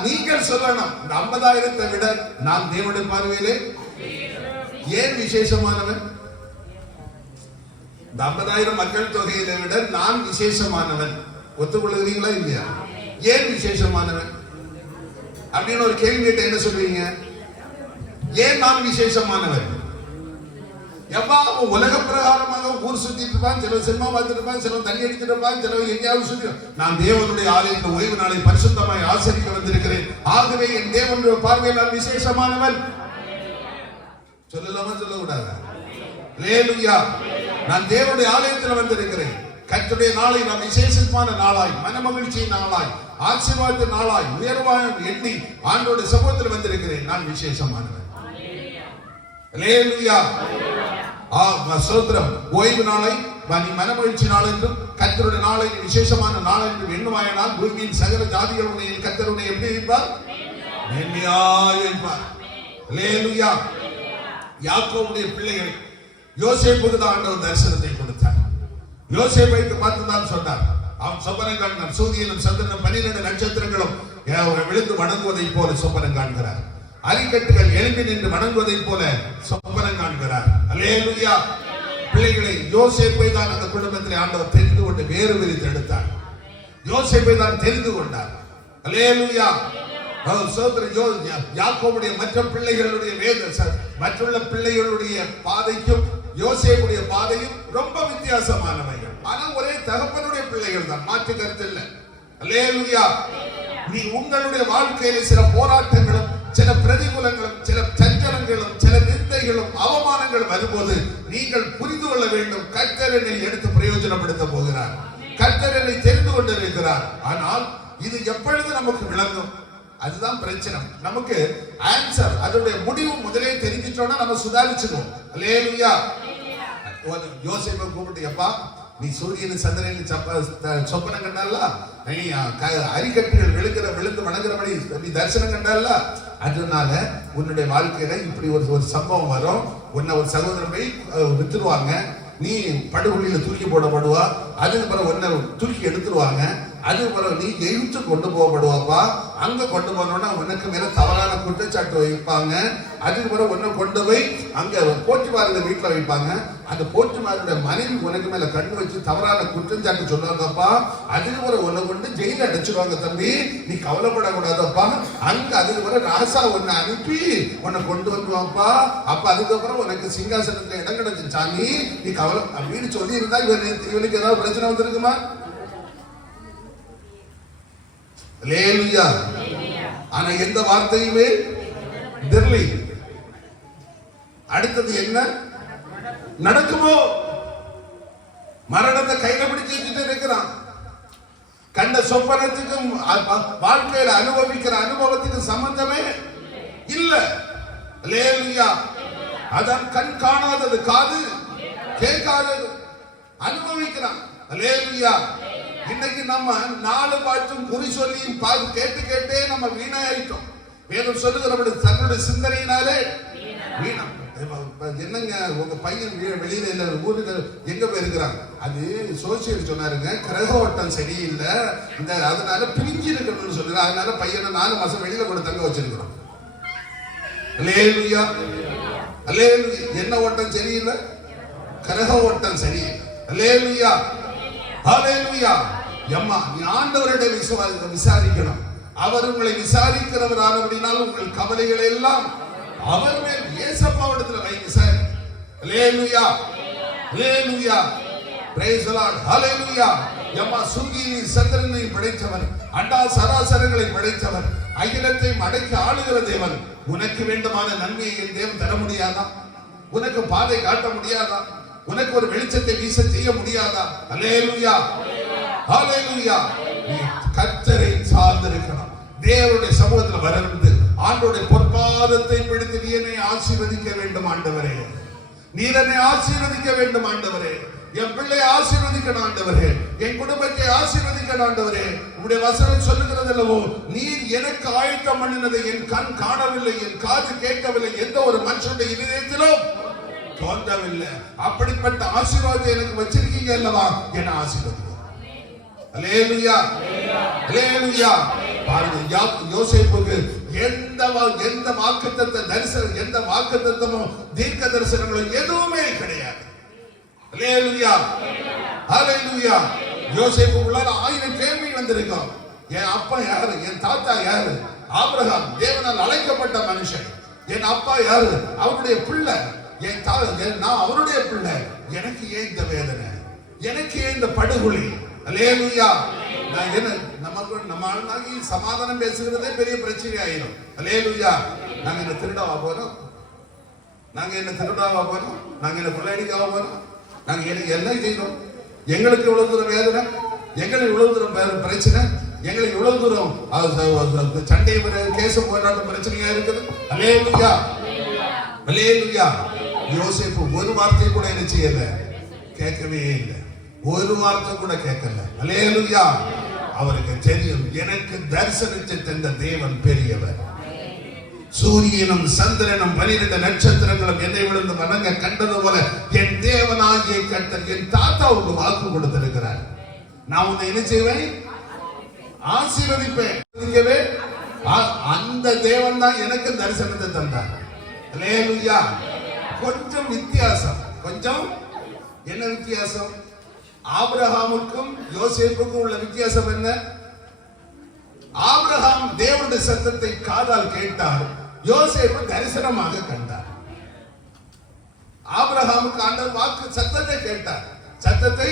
நீங்கள் சொல்லணும், இந்த 50,000 விட நான் தேவனுடைய பார்வையிலே ஏன் விசேஷமானவன்? இந்த 50,000 மக்கள் தொகையில விட நான் விசேஷமானவன். ஒத்துக்கொள்கிறீங்களா இல்லையா? ஏன் விசேஷமானவன் அப்படின்னு ஒரு கேள்வி கேட்ட என்ன சொல்றீங்க? ஏன் நான் விசேஷமானவன்? எவ்வா உலக பிரகாரமாக ஊர் சுத்திட்டு இருப்பான், சில சினிமா பார்த்துட்டு இருப்பான், சில தண்ணி அடிச்சுட்டு இருப்பான், சில எங்கேயாவது சுத்தி. நான் தேவனுடைய ஆலயத்தில் ஓய்வு நாளை பரிசுத்தமாய் ஆசரிக்க வந்திருக்கிறேன். ஆகவே என் தேவனுடைய பார்வையில் நான் விசேஷமானவன். சொல்லலாமா சொல்லக்கூடாதா? அல்லேலூயா. நான் தேவனுடைய ஆலயத்தில் வந்திருக்கிறேன். கர்த்தருடைய நாளை நான் விசேஷமான நாளாய், மனமகிழ்ச்சியின் நாளாய், ஆசீர்வாத நாளாய், உயர்வாக எண்ணி ஆண்டோட சமூகத்தில் வந்திருக்கிறேன். நான் விசேஷமானவன். அல்லேலூயா. ஸ்தோத்திரம். ஓய்வு நாளை நீ மனமகிழ்ச்சி நாள் என்றும் கர்த்தருடைய நாளை விசேஷமான நாள் என்றும் எண்ணுவாயனால் பூமியின் சகல ஜாதிகளுடைய கர்த்தருடைய எப்படி இருப்பார்? மேன்மையாய் இருப்பார். அல்லேலூயா. யாக்கோபுடைய பிள்ளைகள் யோசேப்புக்கு தான் ஆண்டவர் தரிசனத்தை கொடுத்தார். யோசேப்பை பார்த்து தான் சொன்னார், அவன் சொப்பனம் காண்கிறான். சூரியனும் சந்திரனும் 12 நட்சத்திரங்களும் விழுந்து வணங்குவதை போல சொப்பனம் காண்கிறார். அரிக்கட்டுகள் எழும்பி நின்று வணங்குவதை போல சொப்பனம் காண்கிறார். அல்லேலூயா. பிள்ளைகளை, யோசேப்பை தான் அந்த குடும்பத்தில் ஆண்டவர் தெரிந்து கொண்டு வேறு விரித்து எடுத்தார். யோசேப்பை தான் தெரிந்து கொண்டார். அல்லேலூயா. யாக்கோபுடைய மற்ற பிள்ளைகளுடைய மற்றுள்ள பிள்ளைகளுடைய பாதைக்கும் யோசேப்புடைய பாதையும் ரொம்ப வித்தியாசமானவைகள். ஆனா ஒரே தகப்பனுடைய பிள்ளைகள் தான், மாற்று கருத்து இல்லை. அல்லேலூயா. நீ உங்களுடைய வாழ்க்கையில சில போராட்டங்களும், சில பிரதிகூலங்களும், சில சஞ்சலங்களும், சில நிந்தைகளும், அவமானங்களும் வரும்போது நீங்கள் புரிந்து கொள்ள வேண்டும், கர்த்தர் என்னை எடுத்து பிரயோஜனப்படுத்த போகிறார், கர்த்தர் என்னை தெரிந்து கொண்டிருக்கிறார். ஆனால் இது எப்பொழுது நமக்கு விளங்கும்? அதுதான் பிரச்சனை. நமக்கு ஆன்சர், அதோட முடிவு முதலே தெரிஞ்சிட்டோம்னா நம்ம சுதாரிச்சிடுவோம். அல்லேலூயா. யோசேப்பை கூப்பிட்டு, எப்பா நீ சூரியன் சந்திரன் சொப்பனம் கண்டால, நீ அரிக்கட்டுகள் விழுந்து வணங்குறபடி நீ தரிசனம் கண்டால, அதனால உன்னுடைய வாழ்க்கையில இப்படி ஒரு சம்பவம் வரும். உன்னை ஒரு சகோதரன் போய் வித்துருவாங்க, நீ படுகொலியில தூக்கி போடப்படுவா, அதுக்கு பிறகு உன்னை தூக்கி எடுத்துருவாங்க, அதுக்கு பிறகு நீ எகிப்து கொண்டு போகப்படுவாப்பா. அங்க கொண்டு போனோம்னா உனக்கு மேல தவறான குற்றச்சாட்டு வைப்பாங்க. அதுக்கு பிறகு உன்னை கொண்டு போய் அங்க போற்றுமாரோட வீட்டுல வைப்பாங்க. அந்த போற்றுமாரோட மனைவி உனக்கு மேல கண்ணு வச்சு தவறான குற்றச்சாட்டு சொல்லுவாங்கப்பா. அதுக்கு பிறகு உன்னை கொண்டு ஜெயில அடைச்சிருவாங்க. தம்பி நீ கவலைப்படக்கூடாதப்பா. அங்க அதுக்கு பிறகு ராசா உன்னை அனுப்பி உன்னை கொண்டு வந்துவாப்பா. அப்ப அதுக்கப்புறம் உனக்கு சிங்காசனத்துல இடம் கிடைச்சு சாமி, நீ கவலை அப்படின்னு சொல்லி இருந்தா இவனுக்கு ஏதாவது பிரச்சனை வந்திருக்குமா? அல்லேலூயா. ஆனா எந்த வார்த்தையுமே தெரியல. அடுத்தது என்ன நடக்குமோ? மரணத்தை கையில பிடிச்சு வச்சுட்டு இருக்கிறான். கண்ட சொப்பனத்துக்கும் வாழ்க்கையில அனுபவிக்கிற அனுபவத்துக்கும் சம்பந்தமே இல்ல. அல்லேலூயா. அதான் கண் காணாதது, காது கேட்காதது, அனுபவிக்கிறான். அல்லேலூயா. இன்னைக்கு நம்ம 4 பாட்டும் குறி சொல்லியும் கேட்டு கேட்டே நம்ம வீணாயிட்டோம். வேதம் சொல்லுகிறபடி தன்னுடைய சிந்தனையினாலே வீணம். என்னங்க உங்க பையன் வெளியில இல்ல ஊருக்கு எங்க போயிருக்கிறாங்க? அது சோசியல் சொன்னாருங்க, கிரக ஓட்டம் சரியில்லை, இந்த அதனால பிரிஞ்சு இருக்கணும்னு சொல்லுங்க. அதனால பையனை 4 மாசம் வெளியில கூட தங்க வச்சிருக்கிறோம். அல்லேலூயா அல்லேலூயா. என்ன ஓட்டம் சரியில்லை? கிரக ஓட்டம் சரியில்லை. அல்லேலூயா அல்லேலூயா. அம்மா நீ ஆண்டவரிடம் விசாரிக்கணும். அவர் உங்களை விசாரிக்கிறவரான அப்படின்னாலும் உங்கள் கவலைகளை எல்லாம் அவர் மேல் இயேசப்பாவிடத்தில் வை. விசாரி. அல்லேலூயா அல்லேலூயா. Praise the Lord. அல்லேலூயா. அம்மா சூரியனை சந்திரனை படைத்தவர், அண்டா சராசரங்களை படைத்தவர், அகிலத்தை அடக்கி ஆளுகிற தேவன். உனக்கு வேண்டுமான நன்மையை என் தேவன் தர முடியாதா? உனக்கு பாதை காட்ட முடியாதா? உனக்கு ஒரு வெளிச்சத்தை வீச செய்ய முடியாதா? அல்லேலூயா அல்லேலூயா. நீ கர்த்தரை சார்ந்திருக்கணும். தேவனுடைய சமூகத்தில் வளர்ந்து ஆண்டவருடைய பொற்பாதத்தை பிடித்து நீ என்னை ஆசீர்வதிக்க வேண்டும் ஆண்டவரே, நீர் என்னை ஆசீர்வதிக்க வேண்டும் ஆண்டவரே, என் பிள்ளை ஆசீர்வதிக்கணும் ஆண்டவரே, என் குடும்பத்தை ஆசீர்வதிக்கணும் ஆண்டவரே. உம்முடைய வசனம் சொல்லுகிறது அல்லவோ, நீர் எனக்கு ஆயத்தம் பண்ணினதை என் கண் காணவில்லை, என் காது கேட்கவில்லை, எந்த ஒரு மனுஷனுடைய இதயத்திலும் தோன்றவில்லை. அப்படிப்பட்ட ஆசீர்வாதத்தை எனக்கு வச்சிருக்கீங்க அல்லவா, என்ன ஆசீர்வதிங்க. அல்லேலூயா அல்லேலூயா. பாருங்க, யோசேப்புக்கு எந்த வாக்குத்தத்த தரிசனம், எந்த வாக்குத்தத்தமும் தீர்க்க தரிசனங்களும் எதுவுமே கிடையாது. அல்லேலூயா அல்லேலூயா. யோசேப்புக்குள்ளார 1000 கேள்வி வந்திருக்கும். என் அப்பா யாரு? என் தாத்தா யாரு? ஆபிரகாம், தேவனால் அழைக்கப்பட்ட மனுஷன். என் அப்பா யாரு? அவருடைய பிள்ளை. நான் அவருடைய பிள்ளை. எனக்கு ஏன் இந்த வேதனை? எனக்கு ஏன் இந்த படுகொலை? அல்லேலூயா. நான் என்ன நம்ம ஆளுநாகி சமாதானம் பேசுகிறதே பெரிய பிரச்சனை ஆயிடும். அல்லேலூயா. நாங்க என்ன திருடாவா போறோம்? நாங்க என்ன திருடாவா போறோம்? நாங்க என்ன கொள்ளையடிக்காவா போறோம்? நாங்க என்ன செய்யணும்? எங்களுக்கு இவ்வளவு தூரம் வேதனை, எங்களுக்கு இவ்வளவு தூரம் பிரச்சனை, எங்களுக்கு இவ்வளவு தூரம் சண்டை கேச போராட்டம் பிரச்சனையா இருக்குது. அல்லேலூயா அல்லேலூயா. யோசேப்பு ஒரு வார்த்தை கூட என்ன செய்யல, கேட்கவே இல்லை. ஒரு வார்த்தை கூட கேட்கல. அல்லேலூயா. அவருக்கு தெரியும், எனக்கு தரிசனத்தை தந்த தேவன் பெரியவர். சூரியனும் சந்திரனும் 12 நட்சத்திரங்களும் என்னை விழுந்து வணங்க கண்டது போல என் தேவனாகிய கர்த்தர் என் தாத்தாவுக்கு வாக்கு கொடுத்திருக்கிறார். நான் உன்னை என்ன செய்வேன்? ஆசீர்வதிப்பேன். அந்த தேவன் தான் எனக்கு தரிசனத்தை தந்தார். அல்லேலூயா. கொஞ்சம் வித்தியாசம். கொஞ்சம் என்ன வித்தியாசம்? ஆபிரகாமுக்கும் யோசேப்புக்கும் உள்ள வித்தியாசம் என்ன? ஆபிரகாம் தேவனுடைய சத்தத்தை காதால் கேட்டார், யோசேப்பு தரிசனமாக கண்டார். ஆபிரகாமுக்கு ஆண்டவர் வாக்கு சத்தத்தை கேட்டார், சத்தத்தை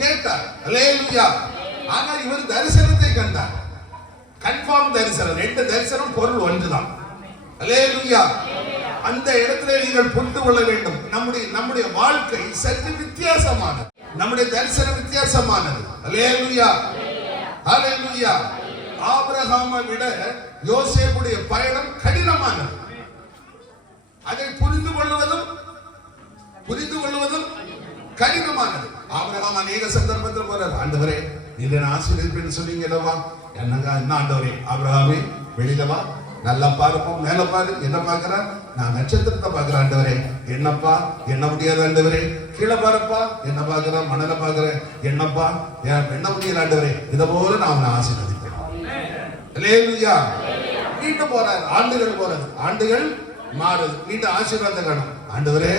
கேட்டார். அல்லேலூயா. ஆனா இவர் தரிசனத்தை கண்டார். கன்ஃபார்ம் தரிசனம். 2 தரிசனம் பொருள் ஒன்றுதான். அல்லேலூயா. அந்த இடத்துல நீங்கள் புரிந்து கொள்ள வேண்டும், நம்முடைய வாழ்க்கை சற்று வித்தியாசமானது, நம்முடைய தரிசனம் வித்தியாசமானது. அல்லேலூயா அல்லேலூயா. ஆபிரகாமை விட யோசேப்புடைய பயணம் கடினமானது. அதை புரிந்து கொள்வதும் கடினமானது. ஆபிரகாம் அநேக சந்தர்ப்பத்தில் போறார், ஆண்டவரே நீங்க ஆசீர்வதிப்பேன்னு சொன்னீங்கல்லவா, என்ன ஆண்டவரே, ஆபிரகாமே வெளியில வா, நல்லா பாருப்போம், மேல பாரு. என்ன பாக்குற? நான் நட்சத்திரத்தை பாக்குறேன் ஆண்டவரே. என்னப்பா? என்ன முடியாது ஆண்டவரே. கீழே பாருப்பா. என்ன பாக்குற? மணலை பாக்குறேன். என்னப்பா? என்ன முடியல ஆண்டவரே. இதை போல நான் அவனை ஆசீர்வதிப்பேன். அல்லேலூயா. மீண்டும் போறாரு. ஆண்டுகள் போறது, ஆண்டுகள் மாறுது, மீண்டும் ஆசீர்வாதம் காணும். ஆண்டவரே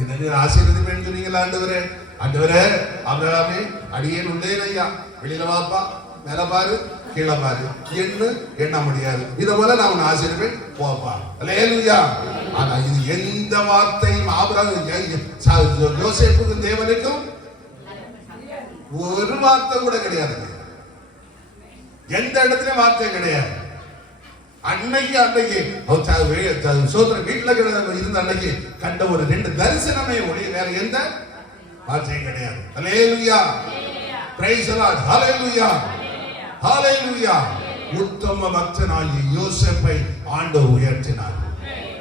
இந்த நீர் ஆசீர்வதிப்பேன்னு சொன்னீங்களா ஆண்டவரே. ஆண்டவரே ஆபிரகாமே அடியேன் உள்ளேன் ஐயா, வெளியில வாப்பா, மேல பாரு, கீழே பாரு, எண்ண முடியாது. இதை போல நான் உன்னை ஆசீர்வேன், போப்பா. அல்லேலூயா. ஆனா இது எந்த வார்த்தையும் ஆபிரகாம் யோசேப்புக்கும் தேவனுக்கும் ஒரு வார்த்தை கூட கிடையாது. எந்த இடத்துலயும் வார்த்தை கிடையாது. அன்னைக்கு சோதரன் வீட்டுல இருந்த அன்னைக்கு கண்ட ஒரு 2 தரிசனமே ஒளி, வேற எந்த வார்த்தையும் கிடையாது. அல்லேலூயா. Praise the Lord. ஹalleluya ஹalleluya. உத்தம பக்தனாகிய யோசேப்பை ஆண்டவர் உயர்த்தினார்.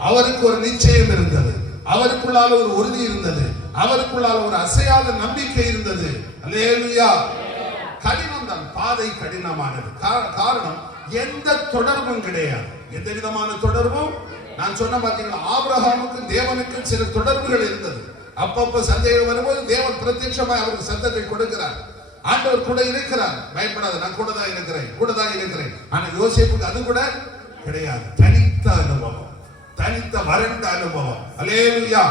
அவருக்கு ஒரு நிச்சயம் இருந்தது, அவருக்குள்ளால ஒரு உறுதி இருந்தது, அவருக்குள்ளால ஒரு அசையாத நம்பிக்கை இருந்தது. அல்லேலூயா கடினம் தான், பாதை கடினமானது. காரணம் எந்த தொடர்பும் கிடையாது. எந்த விதமான தொடர்பும். நான் சொன்ன பாத்தீங்கன்னா, ஆபிரகாமுக்கு தேவனுக்கு சில தொடர்புகள் இருந்தது. அப்பப்ப சந்தேகம் வரும்போது தேவன் பிரத்யட்சமாய் அவருக்கு சத்தத்தை கொடுக்கிறார். ஆண்டவர் கூட இருக்கிறார். பயப்படாத, நான் கூட தான் இருக்கிறேன். ஆனா யோசேப்புக்கு அது கூட கிடையாது. தனித்த அனுபவம், தனித்த வறண்ட அனுபவம். அல்லேலூயா.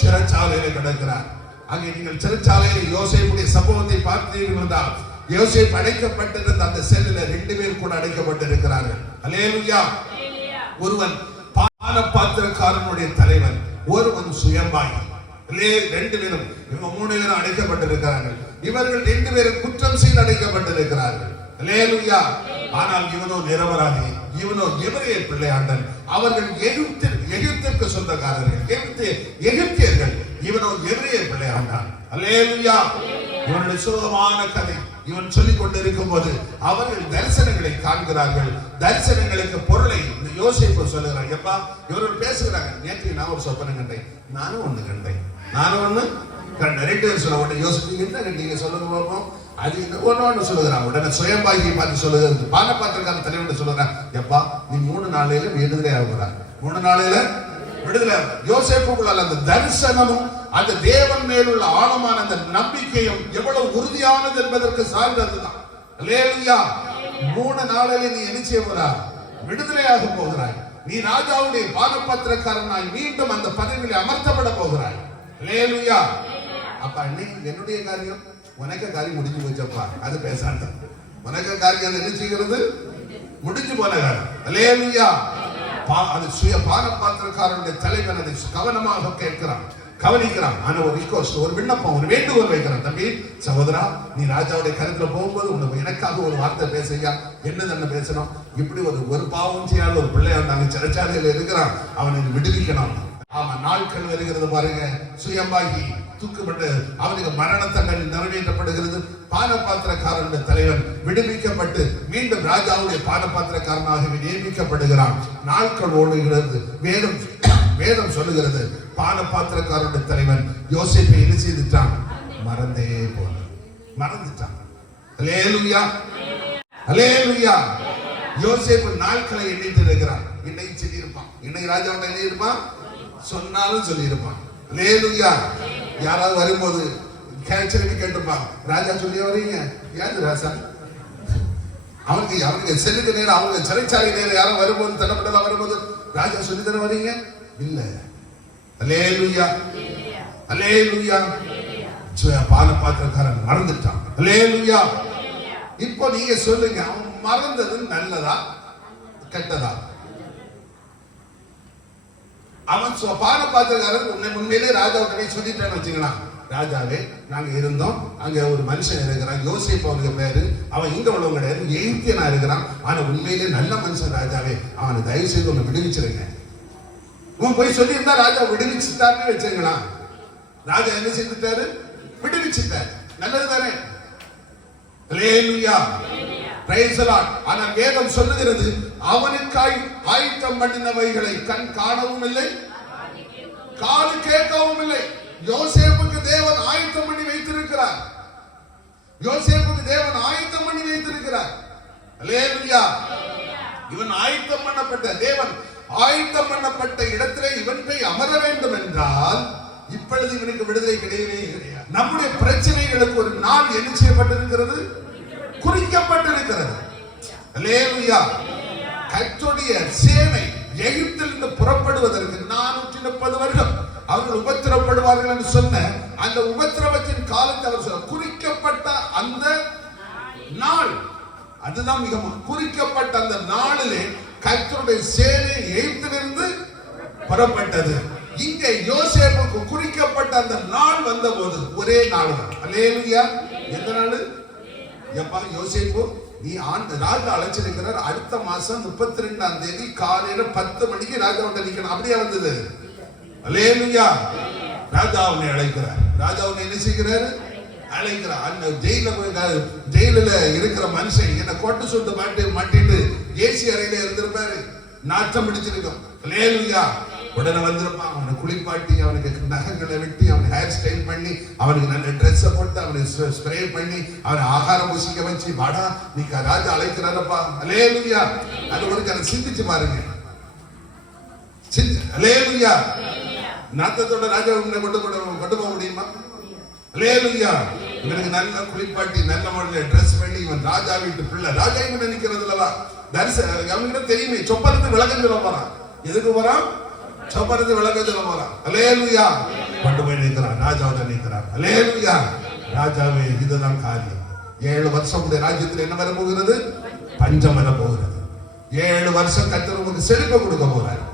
சிறைச்சாலையில கிடக்கிறார். அங்கே நீங்கள் சிறைச்சாலையில் யோசேப்புடைய சம்பவத்தை பார்த்தீர்கள் என்றால், யோசேப்பு அடைக்கப்பட்டிருந்த அந்த செல்லில் 2 பேர் கூட அடைக்கப்பட்டிருக்கிறார்கள். அல்லேலூயா. ஒருவன் பானபாத்திரக்காரனுடைய தலைவன், ஒருவன் சுயம்பாகி. 2 பேரும், இவங்க 3 பேரும் அடைக்கப்பட்டிருக்கிறார்கள். இவர்கள் 2 பேரும் குற்றம் செய்து அடைக்கப்பட்டிருக்கிறார்கள். அல்லேலூயா. ஆனால் இவனோ நிரபராதி, இவனோ எபிரேய பிள்ளையாண்டன். அவர்கள் எகிப்திற்கு சொந்தக்காரர்கள், எகிப்தியர்கள். இவனோ எபிரேய பிள்ளையாண்டான். அல்லேலூயா. இவனுடைய சுகமான கதை இவன் சொல்லிக் கொண்டிருக்கும் போது அவர்கள் தரிசனங்களை காண்கிறார்கள். தரிசனங்களுக்கு பொருளை இந்த யோசேப்பு சொல்லுகிறாங்க. எப்பா இவர்கள் பேசுகிறாங்க, நேற்று நான் ஒரு சொப்பனை கண்டேன், நானும் ஒண்ணு கண்டேன். 2 பேர் சொல்ல உடனே யோசிப்பீங்க, நீங்க சொல்லுங்க பார்ப்போம். அது ஒன்னு சொல்லுகிறான். உடனே சுயம்பாகியை பார்த்து சொல்லுகிறது, பானபாத்திரக்காரன் தலைவன் சொல்லுறான், எப்பா நீ 3 நாளையில விடுதலை ஆகுறான். 3 நாளையில விடுதலை. யோசேப்புக்குள்ள அந்த தரிசனமும் அந்த தேவன் மேலுள்ள ஆழமான அந்த நம்பிக்கையும் எவ்வளவு உறுதியானது என்பதற்கு சான்று அதுதான். அல்லேலூயா. 3 நாளிலே நீ என்ன செய்ய போறாய்? விடுதலையாக போகிறாய். நீ ராஜாவுடைய பானபாத்திரக்காரனாய் மீண்டும் அந்த பதவியில் அமர்த்தப்பட போகிறாய். அல்லேலூயா. அப்ப என்னுடைய காரியம், உனக்கு காரியம் முடிஞ்சு போச்சப்பா, அது பேசாண்ட. உனக்கு காரியம் என்ன செய்கிறது? முடிஞ்சு போன காரியம். அல்லேலூயா. அது சுய பானபாத்திரக்காரனுடைய தலைவன் அதை கவனமாக கேட்கிறான், கவனிக்கிறான். ஆனா ஒரு ரிக்வெஸ்ட், ஒரு விண்ணப்பம், ஒரு வேண்டுகோள் வைக்கிறான். தம்பி, சகோதரா, நீ ராஜாவுடைய கருத்துல போகும்போது உனக்கு எனக்காக ஒரு வார்த்தை பேசுங்க. என்னது பேசணும்? இப்படி ஒரு பாவம் செய்யாத ஒரு பிள்ளையா நாங்க சிறைச்சாலையில இருக்கிறான், அவனை விடுவிக்கணும். ஆமா, நாட்கள் வருகிறது பாருங்க. சுயம்பாகி தூக்கப்பட்டு அவனுக்கு மரண தண்டனை நிறைவேற்றப்படுகிறது. பானபாத்திரக்காரனுடைய தலைவன் விடுவிக்கப்பட்டு மீண்டும் ராஜாவுடைய பானபாத்திரக்காரனாக நியமிக்கப்படுகிறான். நாட்கள் ஓடுகிறது. வேதம் சொல்லுகிறது, பானபாத்திரக்காரனுடைய தலைவன் யோசேப்பை என்ன செய்துட்டான்? மறந்துட்டான். அல்லேலூயா. அல்லேலூயா. யோசேப்பு நாட்களை எண்ணிட்டு இருக்கிறான். இன்னைக்கு சொல்லியிருப்பான், இன்னைக்கு ராஜாவுடைய என்ன இருப்பான் சொன்னாலும் சொல்லியிருப்பான். அல்லேலூயா. யாராவது வரும்போது கேட்டுப்பான், ராஜா சொல்லி வரீங்க, ஏது ராஜா? அவனுக்கு செல்லுக்கு நேரம், அவங்க சிறைச்சாலை நேரம் யாரும் வரும்போது, தள்ளப்பட்டதா வரும்போது ராஜா சொல்லி தர வரீங்க இல்ல. அல்லேலூயா. அல்லேலூயா. பானபாத்திரக்காரன் மறந்துட்டான். அல்லேலூயா. இப்போ நீங்க சொல்லுங்க, அவன் மறந்தது நல்லதா கெட்டதா? அவன் பானபாத்திரக்காரன் உண்மையிலே ராஜாவுக்கு சொல்லிட்டான்னு வச்சுக்கலாம், ராஜாவே நாங்க இருந்தோம், அங்க ஒரு மனுஷன் இருக்கிறான், யோசேப்பு அவனுக்கு பேரு, அவன் இங்க உள்ளவங்க கிடையாது, எகிப்தியனா இருக்கிறான், ஆனா உண்மையிலே நல்ல மனுஷன் ராஜாவே, அவனை தயவு செய்து ஒண்ணு விடுவிச்சிருங்க. இவன் போய் சொல்லியிருந்தா ராஜா விடுவிச்சுட்டாருன்னு வச்சுக்கலாம். ராஜா என்ன செய்துட்டாரு? விடுவிச்சுட்டாரு. நல்லது தானே? அல்லேலூயா. Praise the Lord. ஆனா வேதம் சொல்லுகிறது, அவனுக்காய் ஆயத்தம் பண்ணினவைகளை கண் காணவும் இல்லை, காது கேட்கவும் இல்லை. யோசேப்புக்கு தேவன் ஆயத்தம் பண்ணி வைத்திருக்கிறார். யோசேப்புக்கு தேவன் ஆயத்தம் பண்ணி வைத்திருக்கிறார். அல்லேலூயா. இவன் ஆயத்தம் பண்ணப்பட்ட, தேவன் ஆயத்தம் பண்ணப்பட்ட இடத்திலே இவன் போய் அமர வேண்டும் என்றால் இப்பொழுது இவனுக்கு விடுதலை கிடையவே கிடையாது. நம்முடைய பிரச்சனைகளுக்கு ஒரு நாள் என்ன செய்யப்பட்டிருக்கிறது? குறிக்கப்பட்டிருக்கிறது. அல்லேலூயா. கர்த்தருடைய சேனை எகிப்திலிருந்து புறப்படுவதற்கு 430 வருடம் அவர்கள் உபத்திரப்படுவார்கள் என்று சொன்ன அந்த உபத்திரவத்தின் காலத்தை அவர் சொல்ல, குறிக்கப்பட்ட அந்த நாள், அதுதான் மிக குறிக்கப்பட்ட அந்த நாளிலே கர்த்தருடைய சேனை எகிப்திலிருந்து புறப்பட்டது. இங்கே யோசேப்புக்கு குறிக்கப்பட்ட அந்த நாள் வந்தபோது ஒரே நாள் தான். அல்லேலூயா. எந்த நாள்? எப்பா யோசேப்பு, நீ ராஜா அழைச்சிருக்கிறார், அடுத்த மாசம் 32ஆம் தேதி காலையில 10 மணிக்கு ராஜாவுட்ட நிக்கணும். அப்படியே வந்தது. அல்லேலூயா. ராஜா அவனை அழைக்கிறார். ராஜா அவனை என்ன செய்கிறாரு? அழைக்கிறார். அந்த ஜெயில இருக்கிற மனுஷன் என்ன கோட்டு சுட்டு மாட்டிட்டு ஏசி அறையில இருந்திருப்பாரு, நாட்டம் பிடிச்சிருக்கும். அல்லேலூயா. உடனே வந்திருப்பான். அவனை குளிப்பாட்டி, அவனுக்கு நகங்களை வெட்டி, அவனை ஹேர் ஸ்டைல் பண்ணி, அவனுக்கு நல்ல ட்ரெஸ்ஸை போட்டு, அவனுக்கு ஸ்ப்ரே பண்ணி, அவனை ஆகாரம் புசிக்க வச்சு, வாடா நீ ராஜா அழைக்கிறாரப்பா. அல்லேலூயா. அது ஒரு கணம் சிந்திச்சு பாருங்க. அல்லேலூயா. நாத்தத்தோட ராஜா உங்களை கொண்டு போக முடியுமா? அல்லேலூயா. இவனுக்கு நல்ல குளிப்பாட்டி, நல்ல முறையில் ட்ரெஸ் பண்ணி, இவன் ராஜா வீட்டு பிள்ளை, ராஜா இவன் நினைக்கிறது இல்லவா? அவன்கிட்ட தெரியுமே, சொப்பரத்து விளக்கம் சொல்ல போறான். எதுக்கு போறான்? சொப்பரத்து விளக்கம் சொல்ல போறான். அல்லேலூயா. கொண்டு போய் நிற்கிறான், ராஜாவோட நிற்கிறான். அல்லேலூயா. ராஜாவே, இதுதான் காரியம். 7 வருஷம் உடைய ராஜ்யத்தில் என்ன வர போகிறது? பஞ்சம் வர போகிறது. 7 வருஷம் கர்த்தர் உங்களுக்கு செழிப்பை கொடுக்க போறார்.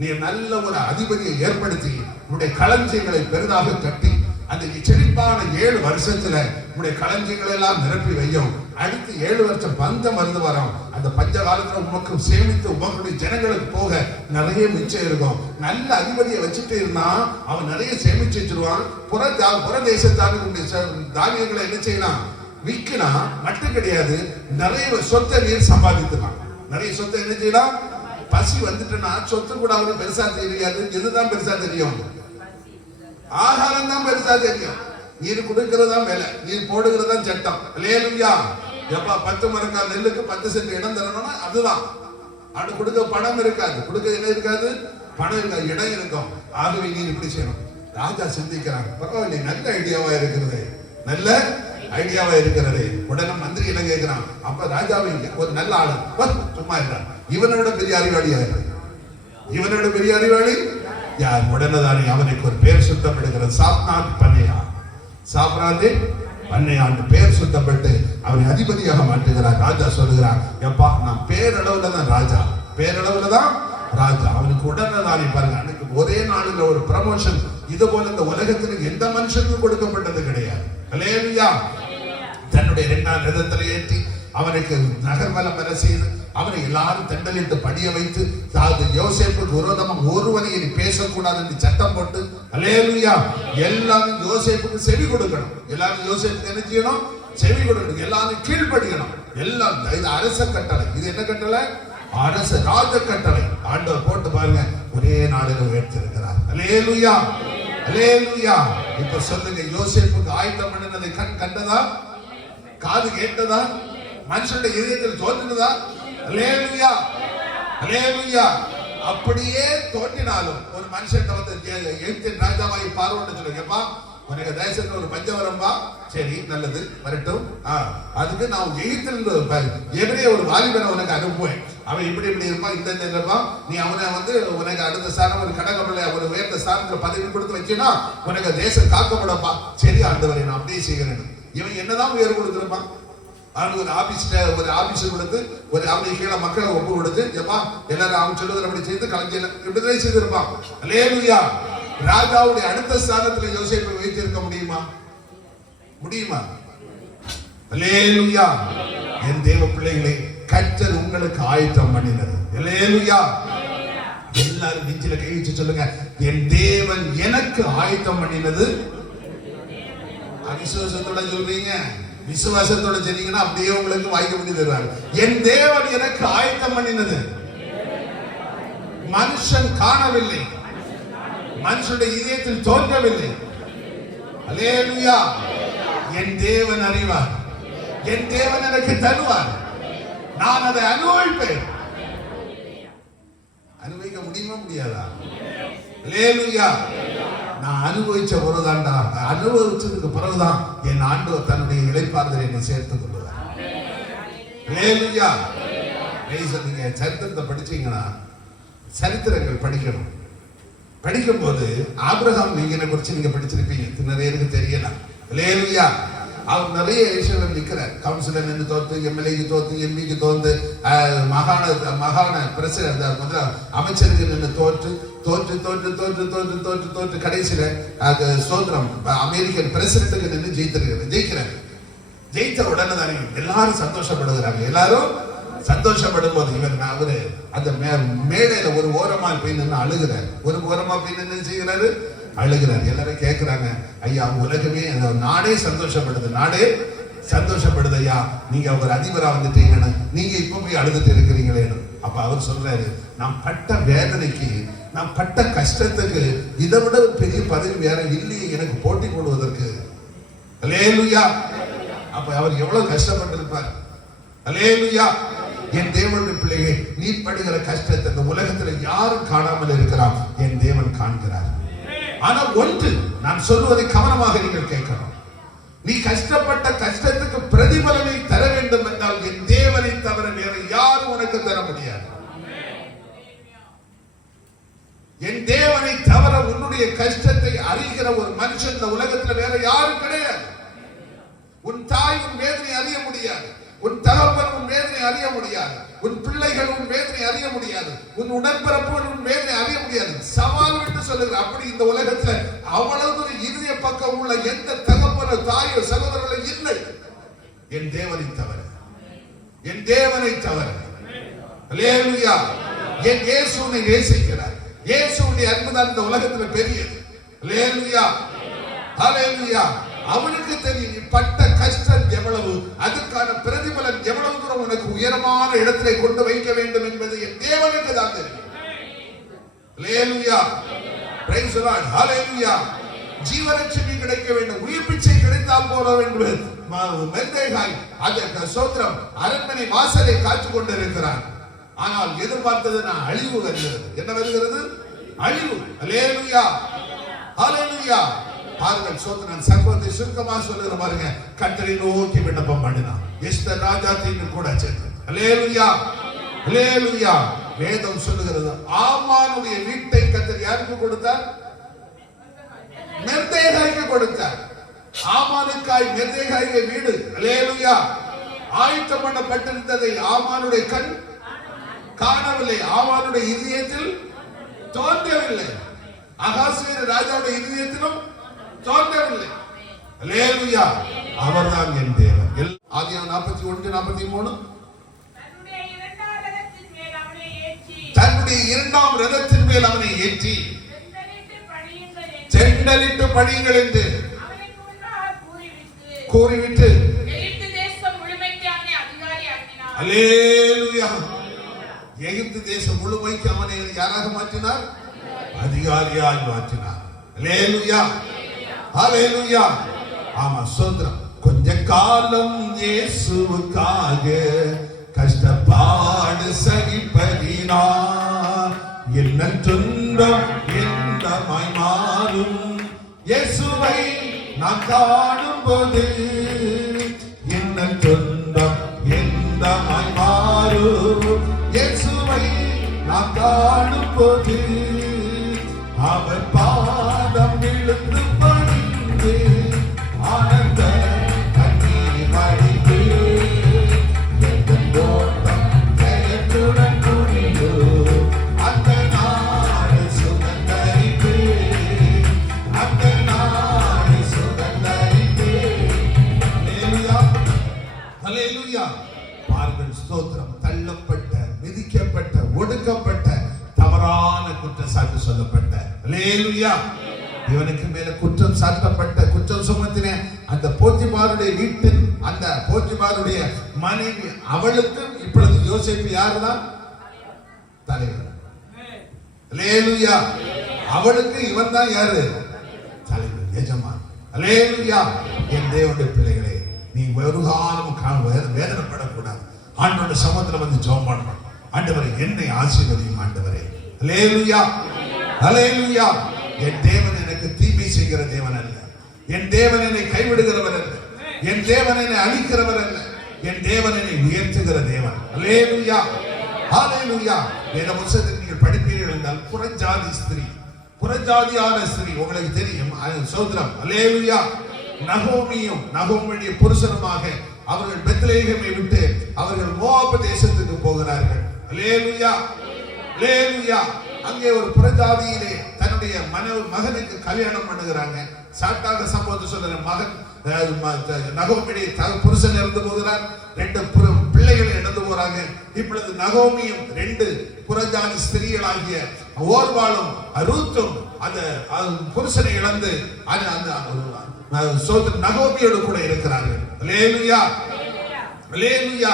நீ நல்ல ஒரு அதிபதியை ஏற்படுத்தி உன்னுடைய களஞ்சியங்களை பெரிதாக கட்டி அந்த செழிப்பான 7 வருஷத்துல உன்னுடைய களஞ்சியங்களை எல்லாம் நிரப்பி வையும். அடுத்து 7 வருஷம் பஞ்சம் வந்து வரும். அந்த பஞ்ச காலத்துல உமக்கு சேமித்து உங்களுடைய ஜனங்களுக்கு போக நிறைய மிச்சம் இருக்கும். நல்ல அதிபதியை வச்சுட்டு இருந்தா அவன் நிறைய சேமிச்சு வச்சிருவான். புற தேசத்தாருக்கு தானியங்களை என்ன செய்யலாம்? விற்கலாம். மட்டும் கிடையாது, நிறைய சொத்தை நீர் சம்பாதித்துலாம். நிறைய சொத்தை என்ன செய்யலாம்? பசி வந்துட்டுன்னா சொத்து கூட அவனுக்கு பெருசா தெரியாது. எதுதான் பெருசா தெரியும்? ஆகாரம் தான் பெருசா தெரியும். நீர் கொடுக்கிறதா வேலை, நீர் போடுகிறதா சட்டம். அல்லேலூயா. எப்பா 10 மரக்கால் நெல்லுக்கு 10 சென்ட் இடம் தரணும்னா அதுதான். அது கொடுக்க பணம் இருக்காது. கொடுக்க என்ன இருக்காது? பணம் இருக்காது, இடம் இருக்கும். ஆகவே நீர் இப்படி செய்யணும். ராஜா சிந்திக்கிறான், பரவாயில்லை, நல்ல ஐடியாவா இருக்கிறது, நல்ல ஐடியாவா இருக்கிறது. உடனே மந்திரி என்ன கேட்கிறான்? அப்ப ராஜாவை ஒரு நல்ல ஆளு சும்மா இருக்கிறான். இவனோட பெரிய அறிவாளியா இருக்கு. இவனோட பெரிய அறிவாளி யார்? உடனேதானே அவனுக்கு ஒரு பேர் சுத்தப்படுகிறது. சாப்ராத் பன்னையா. சாப்ராத் பன்னையா பேர் சுத்தப்பட்டு அவனை அதிபதியாக மாற்றுகிறார். ராஜா சொல்லுகிறார், எப்பா நான் பேரளவுல தான் ராஜா, பேரளவுல தான் ராஜா. அவனுக்கு உடனேதானே பாருங்க, அன்னைக்கு ஒரே நாளில் ஒரு ப்ரமோஷன். இது போல இந்த உலகத்தில் எந்த மனுஷனுக்கும் கொடுக்கப்பட்டது கிடையாது. அல்லேலூயா. தன்னுடைய 2ஆம் ரதத்துல ஏற்றி அவனுக்கு நகர்வலம் வர செய்து அவனை எல்லாரும் தண்டலிட்டு படிய வைத்து யோசேப்புக்கு விரோதமாக ஒருவனை இனி பேசக்கூடாது என்று சட்டம் போட்டு, அல்லேலூயா, எல்லாரும் யோசேப்புக்கு செவி கொடுக்கணும். எல்லாரும் யோசேப்புக்கு என்ன செய்யணும்? செவி கொடுக்கணும். எல்லாரும் கீழ்படியணும். எல்லாம் இது அரச கட்டளை. இது என்ன கட்டளை? அரச ராஜ கட்டளை. ஆண்டவர் போட்டு பாருங்க, ஒரே நாளில் உயர்த்திருக்கிறார். அல்லேலூயா. அல்லேலூயா. இப்ப சொல்லுங்க, யோசேப்புக்கு ஆயத்தம் பண்ணினதை கண் கண்டதா? காது கேட்டதா? மனுஷனுடைய இதயத்தில் தோன்றினதா? அல்லேலூயா. அல்லேலூயா. அப்படியே தோன்றினாலும் ஒரு மனுஷன் வந்து எகிப்தின் ராஜாவாய் பார்வோன்னு சொல்லுங்கப்பா, உனக்கு தேசத்துல ஒரு பஞ்சம் வரும்பா. சரி, நல்லது, வரட்டும். அதுக்கு நான் எகிப்தில் எவரே ஒரு வாலிபனை உனக்கு அனுப்புவேன். அவன் இப்படி இப்படி இருப்பான், இந்த இருப்பான். நீ அவனை வந்து உனக்கு அடுத்த ஸ்தானம் ஒரு கடகமல்ல ஒரு உயர்ந்த ஸ்தானத்துல பதவி கொடுத்து வச்சுன்னா உனக்கு தேசம் காக்கப்படப்பா. சரி ஆண்டவரை, நான் அப்படியே செய்கிறேன். இவன் என்னதான் உயர்வு கொடுத்துருப்பான்? அவனுக்கு ஒரு ஆபீஸ் கொடுத்து ஒரு அவனுக்கு கீழே மக்களை ஒப்பு கொடுத்து, எப்பா எல்லாரும் அவன் சொல்லுகிற அப்படி செய்து கலைஞர் விடுதலை செய்திருப்பான். அல்லேலூயா. ராஜாவுடைய அடுத்த ஸ்தானத்துல யோசேப்பை வைத்திருக்க முடியுமா? முடியுமா? அல்லேலூயா. என் தேவ பிள்ளைகளே, கர்த்தர் உங்களுக்கு ஆயத்தம் பண்ணினது. அல்லேலூயா. எல்லாரும் நெஞ்சில கை வச்சு சொல்லுங்க, என் தேவன் எனக்கு ஆயத்தம் பண்ணினது. அவிசுவாசத்தோட சொல்றீங்க, விசுவாசத்தோட சொன்னீங்கன்னா அப்படியே உங்களுக்கு வாய்க்க பண்ணி தருவாங்க. என் தேவன் எனக்கு ஆயத்தம் பண்ணினது மனுஷன் காணவில்லை, மனுஷனுடைய இதயத்தில் தோன்றவில்லை. அல்லேலூயா. என் தேவன் அறிவார், என் தேவன் எனக்கு தருவார், நான் அதை அனுபவிப்பேன். அனுபவிக்க முடியுமா? முடியாதா? அல்லேலூயா. நான் அனுபவிச்ச பிறகுதான்டா, அனுபவிச்சதுக்கு பிறகுதான் என் ஆண்டவர் தன்னுடைய இளைப்பாறுதலை என்னை சேர்த்துக் கொள்வார். அல்லேலூயா. நீங்க சரித்திரத்தை படிச்சீங்கன்னா, சரித்திரங்கள் படிக்கணும். படிக்கும் போது ஆபிரகாம் நீங்க குறிச்சு நீங்க படிச்சிருப்பீங்க, நிறைய எனக்கு தெரியல. அல்லேலூயா. அவர் நிறைய விஷயங்கள் நிற்கிறார். கவுன்சிலர் நின்று தோத்து, எம்எல்ஏக்கு தோத்து, எம்பிக்கு தோத்து, மகாண பிரசிடன்ட் அமைச்சருக்கு நின்று தோற்று தோற்று தோற்று தோற்று தோற்று தோற்று தோற்று கடைசியில சோதரம் அமெரிக்கன் பிரசிடன்ட்டுக்கு நின்று ஜெயிக்கிறார். ஜெயித்த உடனே தானே எல்லாரும் சந்தோஷப்படுகிறாங்க. எல்லாரும் சந்தோஷப்படும் போது இவர் அவரு அந்த மேடையில ஒரு ஓரமா போய் நின்று அழுகிறார். ஒரு ஓரமா போய் நின்று செய்கிறாரு, அழுகிறார். எல்லாரும் கேட்கிறாங்க, ஐயா உலகமே நாடே சந்தோஷப்படுது, நாடே சந்தோஷப்படுது ஐயா, நீங்க ஒரு அதிபரா வந்துட்டீங்கன்னு, நீங்க இப்ப போய் அழுதுட்டு இருக்கிறீங்களேன்னு. அப்ப அவர் சொல்றாரு, நான் பட்ட வேதனைக்கு நான் பட்ட கஷ்டத்துக்கு இதை விட ஒரு பெரிய பதவி வேற இல்லையே எனக்கு போட்டி போடுவதற்கு. அல்லேலூயா. அப்ப அவர் எவ்வளவு கஷ்டப்பட்டிருப்பார். அல்லேலூயா. என் தேவனுடைய பிள்ளையே, நீ படுகிற கஷ்டத்தை இந்த உலகத்துல யாரும் காணாமல் இருக்கிறான், என் தேவன் காண்கிறார். ஆனால் ஒன்று நான் சொல்வதை கவனமாக நீங்கள் கேட்கணும். நீ கஷ்டப்பட்ட கஷ்டத்துக்கு பிரதிபலனை தர வேண்டும் என்றால் என் தேவனை தவிர வேறு யாரும் உனக்கு தர முடியாது. என் தேவனை தவிர உன்னுடைய கஷ்டத்தை அறிகிற ஒரு மனுஷன் இந்த உலகத்தில் வேற யாரும் கிடையாது. உன் தாய் உன் வேதனை அறிய முடியாது, உன் தகப்பன் உன் வேதனை அறிய முடியாது, உன் பிள்ளைகள் உன் வேதனை அறிய முடியாது, உன் உடன்பிறப்பு உன் வேதனை அறிய முடியாது. சவால் விட்டு சொல்லுகிற அப்படி இந்த உலகத்துல அவ்வளவு இதய பக்கம் உள்ள எந்த தகப்பனோ தாயோ சகோதரர்களோ இல்லை என் தேவனை தவிர. என் தேவனை தவிர. அல்லேலூயா. என் இயேசுவை நேசிக்கிறார். இயேசுவுடைய அன்புதான் இந்த உலகத்துல பெரியது. அல்லேலூயா. ஹல்லேலூயா. அவனுக்கு தெரியும் நீ பட்ட கஷ்டம் எவ்வளவு, அதுக்கான பிரதிபலன் எவ்வளவு தூரம் உனக்கு உயரமான இடத்திலே கொண்டு வைக்க வேண்டும் என்பது என் தேவனுக்கு தான் தெரியும். அல்லேலூயா. Praise the Lord. ஹல்லேலூயா. ஜீவரட்சணை கிடைக்க வேண்டும், உயிர் பிச்சை கிடைத்தால் போதும் என்று மெர்தேகாய் அதற்கு ஸ்தோத்திரம் அரண்மனை வாசலை காத்துக் கொண்டிருக்கிறார். ஆனால் எதிர்பார்த்தது நான் அழிவு வருகிறது. என்ன வருகிறது? அழிவு. அல்லேலூயா. ஹல்லேலூயா. பாருங்கள் சோதரன் சர்வத்தை சுருக்கமாக சொல்லுகிற பாருங்க. கர்த்தரை நோக்கி விண்ணப்பம் பண்ணினான். எஸ்தர் ராஜாத்தின் கூட சேர்ந்து. அல்லேலூயா. அல்லேலூயா. வேதம் சொல்லுகிறது ஆமானுடைய வீட்டை கர்த்தர் யாருக்கு கொடுத்தார்? மெர்தேகாய்க்கு கொடுத்தார். ஆமானுக்காய் மெர்தேகாய்க்கு வீடு அல்லேலூயா ஆயத்தம் பண்ணப்பட்டிருந்ததை ஆமானுடைய கண் காணவில்லை, ஆமானுடைய இதயத்தில் தோன்றவில்லை, அகாஸ்வேரு ராஜாவுடைய இதயத்திலும் தோன்றவில்லை. அல்லேலூயா. அவர்தான் என் தேவன். ஆதியாகமம் 41:43 தன்னுடைய இரண்டாம் ரதத்தின் மேல் அவனை ஏற்றி செண்டலிட்டு படியுங்கள் என்று கூறிவிட்டு அல்லேலூயா எகிப்து தேசம் முழுமைக்கு அவனை யாராக மாற்றினார்? அதிகாரியாய் மாற்றினார். அல்லேலூயா. ஹல்லேலூயா. ஆமா ஸ்தோத்திரம். கொஞ்ச காலம் இயேசுவுக்காக கஷ்டப்பாடு சகிப்பதினா என்ன துன்பம் எந்தமாய் மாறும். இயேசுவை நான் காணும் போது என்ன துன்பம் எந்தமாய் மாறும். இயேசுவை நான் காணும் போது அவர் பாதம் விழுந்து பணிந்து ஆனந்த கண்ணீர் வடித்து என் ஓட்டம் ஜெயத்துடன் புரிந்து அந்த நாடு சுதந்தரித்து அந்த நாடு சுதந்தரித்து. அல்லேலூயா. அல்லேலூயா. பாருங்கள் ஸ்தோத்திரம். தள்ளப்பட்ட, மிதிக்கப்பட்ட, ஒடுக்கப்பட்ட, தவறான குற்றச்சாட்டு சொல்லப்பட்ட அல்லேலூயா இவனுக்கு மேல குற்றம் சாட்டப்பட்ட குற்றம் சுமத்தின அந்த போத்திபாருடைய வீட்டில் அந்த போத்திபாருடைய மனைவி அவளுக்கு இப்பொழுது யோசேப்பு யாருதான் தலைவர். அல்லேலூயா. அவளுக்கு இவன் தான் யாரு? தலைவர், எஜமான். அல்லேலூயா. என் தேவனுடைய பிள்ளைகளே, நீ ஒரு காலம் வேதனைப்படக்கூடாது. ஆண்டவருடைய சமூகத்துல வந்து ஜெபம் பண்ணணும். ஆண்டவரே என்னை ஆசீர்வதியும் ஆண்டவரே. அல்லேலூயா. அல்லேலூயா. என் தேவன் எனக்கு தீமை செய்கிற தேவன் அல்ல. என் தேவன் என்னை கைவிடுகிறவர் அல்ல. என் தேவன் என்னை அழிக்கிறவர் அல்ல. என் தேவன் என்னை உயர்த்துகிற தேவன். அல்லேலூயா. ஹல்லேலூயா. வேத புத்தகத்தில் நீங்கள் படிப்பீர்கள் என்றால் புறஜாதி ஸ்திரீ, புறஜாதியான ஸ்திரீ உங்களுக்கு தெரியும். சோதரம். அல்லேலூயா. நகோமியும் நகோமியுடைய புருஷனுமாக அவர்கள் பெத்லெகேமை விட்டு அவர்கள் மோவாப் தேசத்துக்கு போகிறார்கள். அல்லேலூயா. அல்லேலூயா. அங்கே ஒரு புறஜாதியிலே தன்னுடைய மகனுக்கு கல்யாணம் பண்ணுகிறாங்க. சாட்டாக சம்பவத்தை சொல்ற மகன் நகோமியுடைய புருஷன் இறந்து போகிறார். 2 பிள்ளைகள் இறந்து போறாங்க. இப்பொழுது நகோமியும் 2 புறஜாதி ஸ்திரீகளாகிய ஓர்வாளும் ரூத்தும் அந்த புருஷனை இழந்து நகோமியோடு கூட இருக்கிறார்கள். அல்லேலூயா. அல்லேலூயா.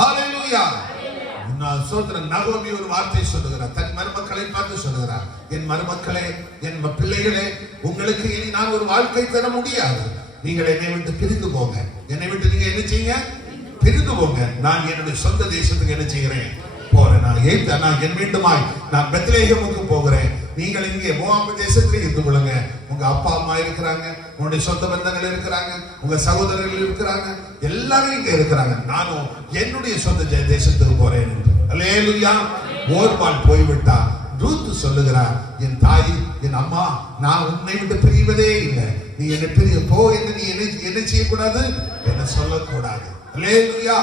ஹல்லேலூயா. சோதரன் நகோமி ஒரு வார்த்தை சொல்லுகிறார், தன் மருமக்களை பார்த்து சொல்லுகிறார், என் மருமக்களே, என் பிள்ளைகளே, உங்களுக்கு இனி நான் ஒரு வாழ்க்கை தர முடியாது. நீங்கள் என்னை விட்டு பிரிந்து போங்க. என்னை விட்டு நீங்க என்ன செய்யுங்க? பிரிந்து போங்க. நான் என்னுடைய சொந்த தேசத்துக்கு என்ன செய்கிறேன்? போறேன். நான் என் மீண்டுமாய் நான் பெத்லெகேமுக்கு போகிறேன். நீங்கள் இங்கே மோவாபு தேசத்தில் இருந்து கொள்ளுங்க. உங்க அப்பா அம்மா இருக்கிறாங்க, உங்களுடைய சொந்த பந்தங்கள் இருக்கிறாங்க, உங்க சகோதரர்கள் இருக்கிறாங்க, எல்லாரும் இங்க இருக்கிறாங்க. நானும் என்னுடைய சொந்த தேசத்துக்கு போறேன் என்று. அல்லேலூயா. ஓர்பால் போய்விட்டா. ரூத் சொல்லுகிறார், என் தாய், என் அம்மா, நான் உன்னை விட்டு பிரிவதே இல்லை. நீ என்னை பிரிய போ என்று நீ என்ன செய்யக்கூடாது? என்ன சொல்லக்கூடாது. அல்லேலூயா.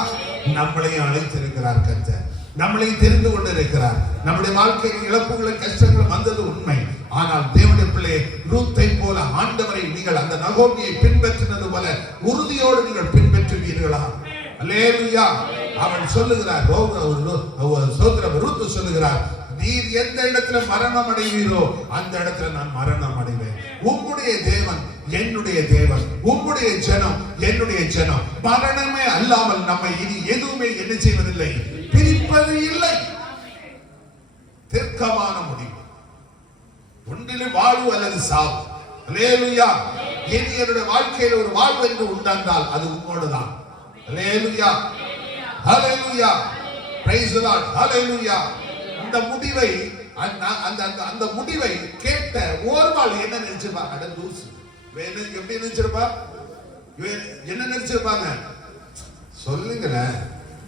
நம்மளையும் அழைத்திருக்கிறார் கர்த்தர், நம்மளை தெரிந்து கொண்டிருக்கிறார். நம்முடைய வாழ்க்கையில் இழப்புகளும் கஷ்டங்களும் வந்தது உண்மை. ஆனால் தேவனுடைய பிள்ளை ரூத்தை போல ஆண்டவரை நீங்கள் அந்த நகோமியை பின்பற்றினது போல உறுதியோடு நீங்கள் பின்பற்றுவீர்களா? அல்லேலூயா. அவன் சொல்லுகிறார், ரூத் சொல்லுகிறார், நீர் எந்த இடத்துல மரணம் அடைவீரோ அந்த இடத்துல நான் மரணம் அடைவேன். உம்முடைய தேவன் என்னுடைய தேவன், உம்முடைய ஜனம் என்னுடைய ஜனம். மரணமே அல்லாமல் நம்மை இனி எதுவுமே என்ன செய்வதில்லை, பிரிப்பது இல்லை. தீர்க்கமான முடிவு. ஒன்றிலும் வாழ்வு அல்லது சாவு. அல்லேலூயா. இனி என்னுடைய வாழ்க்கையில் ஒரு வாழ்வு என்று உண்டாண்டால் அது உங்களோடு தான். அல்லேலூயா. ஹல்லேலூயா. Praise the Lord. ஹல்லேலூயா. அந்த முடிவை அந்த முடிவை கேட்ட ஓர்வாள் என்ன நினைச்சிருப்பா? அட லூசு, எப்படி நினைச்சிருப்பா? என்ன நினைச்சிருப்பாங்க? சொல்லுங்களேன்.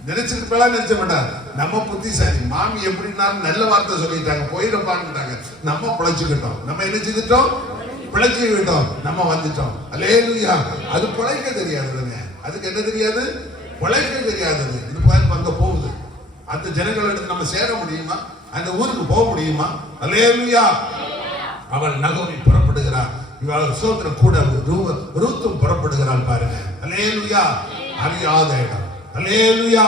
நினைச்சிருப்பாளா? நினைச்ச மாட்டாங்க. நம்ம புத்திசாலி. மாமி எப்படின்னாலும் நல்ல வார்த்தை சொல்லிட்டாங்க, போயிடப்பான்னுட்டாங்க. நம்ம பிழைச்சுக்கிட்டோம். நம்ம என்ன செய்துட்டோம்? பிழைச்சுக்கிட்டோம். நம்ம வந்துட்டோம். அல்லேலூயா. அது பிழைக்க தெரியாதுங்க. அதுக்கு என்ன தெரியாது? பிழைக்க தெரியாதது. இது பாருங்க, அங்க போகுது. அந்த ஜனங்களிடத்துல நம்ம சேர முடியுமா? அந்த ஊருக்கு போக முடியுமா? அல்லேலூயா. அவள் நகோமி புறப்படுகிறார். இவள் சோத்திரம் கூட ரூத்தும் புறப்படுகிறாள் பாருங்க. அல்லேலூயா. அறியாத இடம். அல்லேலூயா.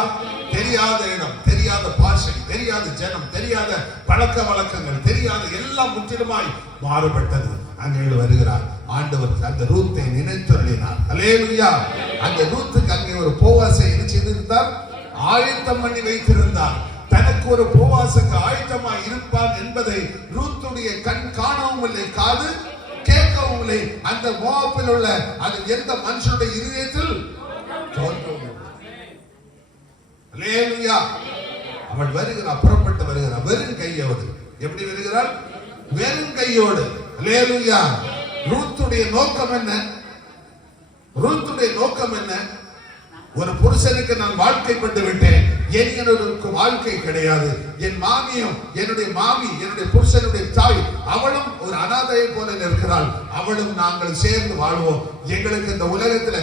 தெரியாத இடம், தெரியாத பாஷை, தெரியாத ஜனம், தெரியாத பழக்க வழக்கங்கள், தெரியாத எல்லாம் முற்றிலுமாய் மாறுபட்டது. அங்கே வருகிறார் ஆண்டவர். அந்த ரூத்தை நினைத்தருளினார். அல்லேலூயா. அந்த ரூத்துக்கு அங்கே ஒரு போவாசை என்ன செய்திருந்தார்? ஆயத்தம் பண்ணி வைத்திருந்தார். தனக்கு ஒரு போவாசுக்கு ஆயத்தமாய் இருப்பான் என்பதை ரூத்துடைய கண் காணவும் இல்லை, காது கேட்கவும் இல்லை. அந்த மோவாபில் உள்ள அது எந்த மனுஷனுடைய இதயத்தில் தோன்றவும் இல்லை. அல்லேலூயா. அவள் வருகிறாள், புறப்பட்டு வருகிறாள் வெறும் கையோடு. எப்படி வருகிறாள்? வெறும் கையோடு. அல்லேலூயா. ரூத்துடைய நோக்கம் என்ன? ரூத்துடைய நோக்கம் என்ன? ஒரு புருஷனுக்கு நான் வாழ்க்கைப்பட்டு விட்டேன், எனக்கு வாழ்க்கை கிடையாது. என் மாமியும் என்னுடைய மாமி, என்னுடைய புருஷனுடைய தாய், அவளும் ஒரு அனாதையை போல இருக்கிறாள். அவளும் நாங்கள் சேர்ந்து வாழ்வோம். எங்களுக்கு இந்த உலகத்துல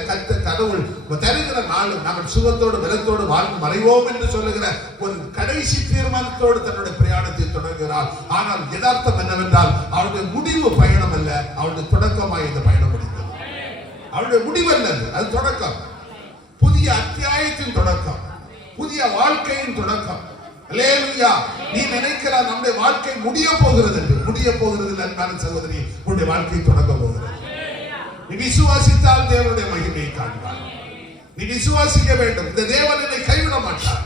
கடவுள் தருகிற நாளும் நாங்கள் சுகத்தோடு வெள்ளத்தோடு வாழ்ந்து மறைவோம் என்று சொல்லுகிற ஒரு கடைசி தீர்மானத்தோடு தன்னுடைய பிரயாணத்தை தொடங்குகிறாள். ஆனால் யதார்த்தம் என்னவென்றால் அவளுடைய முடிவு பயணம் அல்ல, அவளுடைய தொடக்கமாய் இந்த பயணம் முடிந்தது. அவளுடைய முடிவு அல்லது, அது தொடக்கம். புதிய அத்தியாயத்தின் தொடக்கம், புதிய வாழ்க்கையின் தொடக்கம். அல்லேலூயா. நீ நினைக்கிறாய் நம்முடைய வாழ்க்கை முடிய போகிறது என்று. முடிய போகிறது அன்பான சகோதரி, உன்னுடைய வாழ்க்கை தொடங்க போகிறது. நீ விசுவாசித்தால் தேவனுடைய மகிமையை காண்பார். நீ விசுவாசிக்க வேண்டும். இந்த தேவன் என்னை கைவிட மாட்டார்.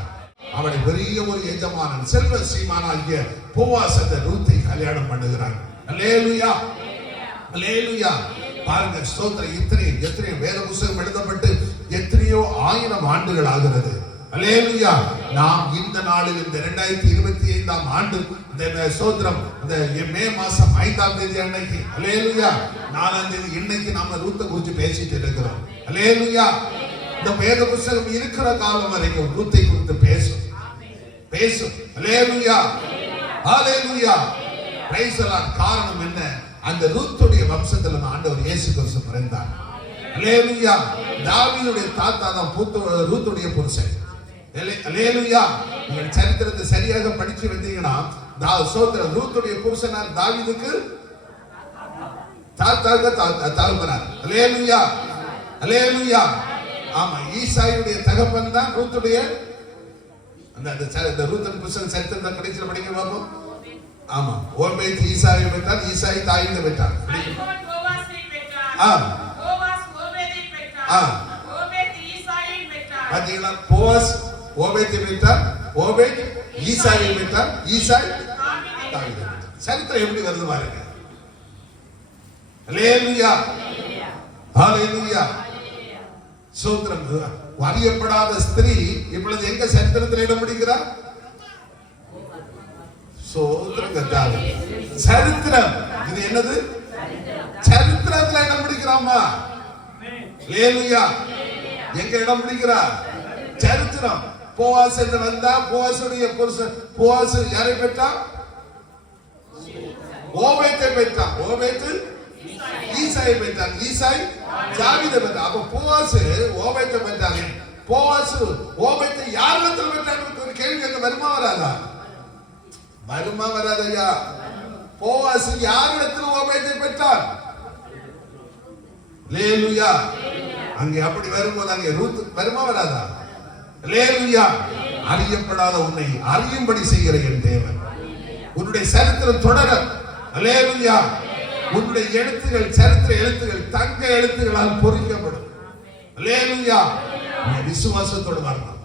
அவனை பெரிய ஒரு எஜமானன், செல்வ சீமானாகிய போவாஸ் அந்த ரூத்தை கல்யாணம் பண்ணுகிறான். அல்லேலூயா. அல்லேலூயா. பாருங்க, ஸ்தோத்திரம். எத்தனை வேத புத்தகம் எழுதப்பட்டு எத்தனையோ 1000 ஆண்டுகள் ஆகிறது. அல்லேலூயா. நாம் இந்த நாளில் இந்த 2025ஆம் ஆண்டு இந்த ஸ்தோத்திரம் இந்த மே மாசம் 5ஆம் தேதி அன்னைக்கு, அல்லேலூயா, 4ஆம் தேதி இன்னைக்கு நாம ரூத்தை குறித்து பேசிட்டு இருக்கிறோம். அல்லேலூயா. இந்த வேத புத்தகம் இருக்கிற காலம் வரைக்கும் ரூத்தை குறித்து பேசும். அல்லேலூயா. ஹல்லேலூயா. Praise the Lord. காரணம் என்ன? அந்த ரூத்துடைய வம்சத்துல ஆண்டவர் இயேசு கிறிஸ்து பிறந்தார். அல்லேலூயா. தாவீதுடைய தாத்தா தான் ரூத்துடைய புருஷன். அல்லேலூயா. நீங்கள் சரித்திரத்தை சரியாக படிச்சு வந்தீங்கன்னா சோத்திரம் ரூத்துடைய புருஷனார் தாவீதுக்கு தாத்தாவுக்கு தகப்பனார். அல்லேலூயா. அல்லேலூயா. ஆமா, ஈசாயுடைய தகப்பன் தான் ரூத்துடைய அந்த ரூத்தின் புருஷன் சரித்திரத்தை கடைசியில் படிக்க பார்ப்போம். ஆமா, ஓபேத் ஈசாயை பெற்றார், ஈசாய் தாயினை பெற்றார். பாத்தீங்களா? போவாஸ் ஓபேத்தை பெற்றார், ஓபேத் ஈசாயை பெற்றார். ஈசாய் தாவீதை. சரித்திரம் எப்படி வருது பாருங்க. அல்லேலூயா, ஹalleluya. சோத்திரம். அறியப்படாத ஸ்திரீ இப்பொழுது எங்க சரித்திரத்தில் இடம் பிடிக்கிறார்? சோத்திரம் கர்த்தாவே. சரித்திரம் இது என்னது? சரித்திரத்தில் இடம் பிடிக்கிறாமா? அல்லேலூயா. எங்க இடம் பிடிக்கிறார்? சரித்திரம். போவாஸ் என்று வந்தா போவாசுடைய புருஷன் போவாஸ் யாரை பெற்றான்? ஓபேத்தை பெற்றான். ஓபேத்து ஈசாயை பெற்றான். ஈசாய் தாவீதை பெற்றான். அப்ப போவாஸ் ஓபேத்தை பெற்றாங்க. போவாஸ் ஓபேத்தை யாரிடத்தில் பெற்றான்னு ஒரு கேள்வி கேட்க வருமா வராதா? வருமா வராதையா? போவாஸ் யாரிடத்தில் ஓபேத்தை பெற்றான்? அல்லேலூயா. அங்கே அப்படி வரும்போது அங்கே ரூத் வருமா வராதா? அல்லேலூயா. அறியப்படாத உன்னை அறியும்படி செய்கிற என் தேவன். உன்னுடைய சரித்திரம் தொடர. அல்லேலூயா. உன்னுடைய எழுத்துகள் சரித்திர எழுத்துகள் தங்க எழுத்துகளால் பொறிக்கப்படும். அல்லேலூயா. நீ விசுவாசத்தோடு வரணும்.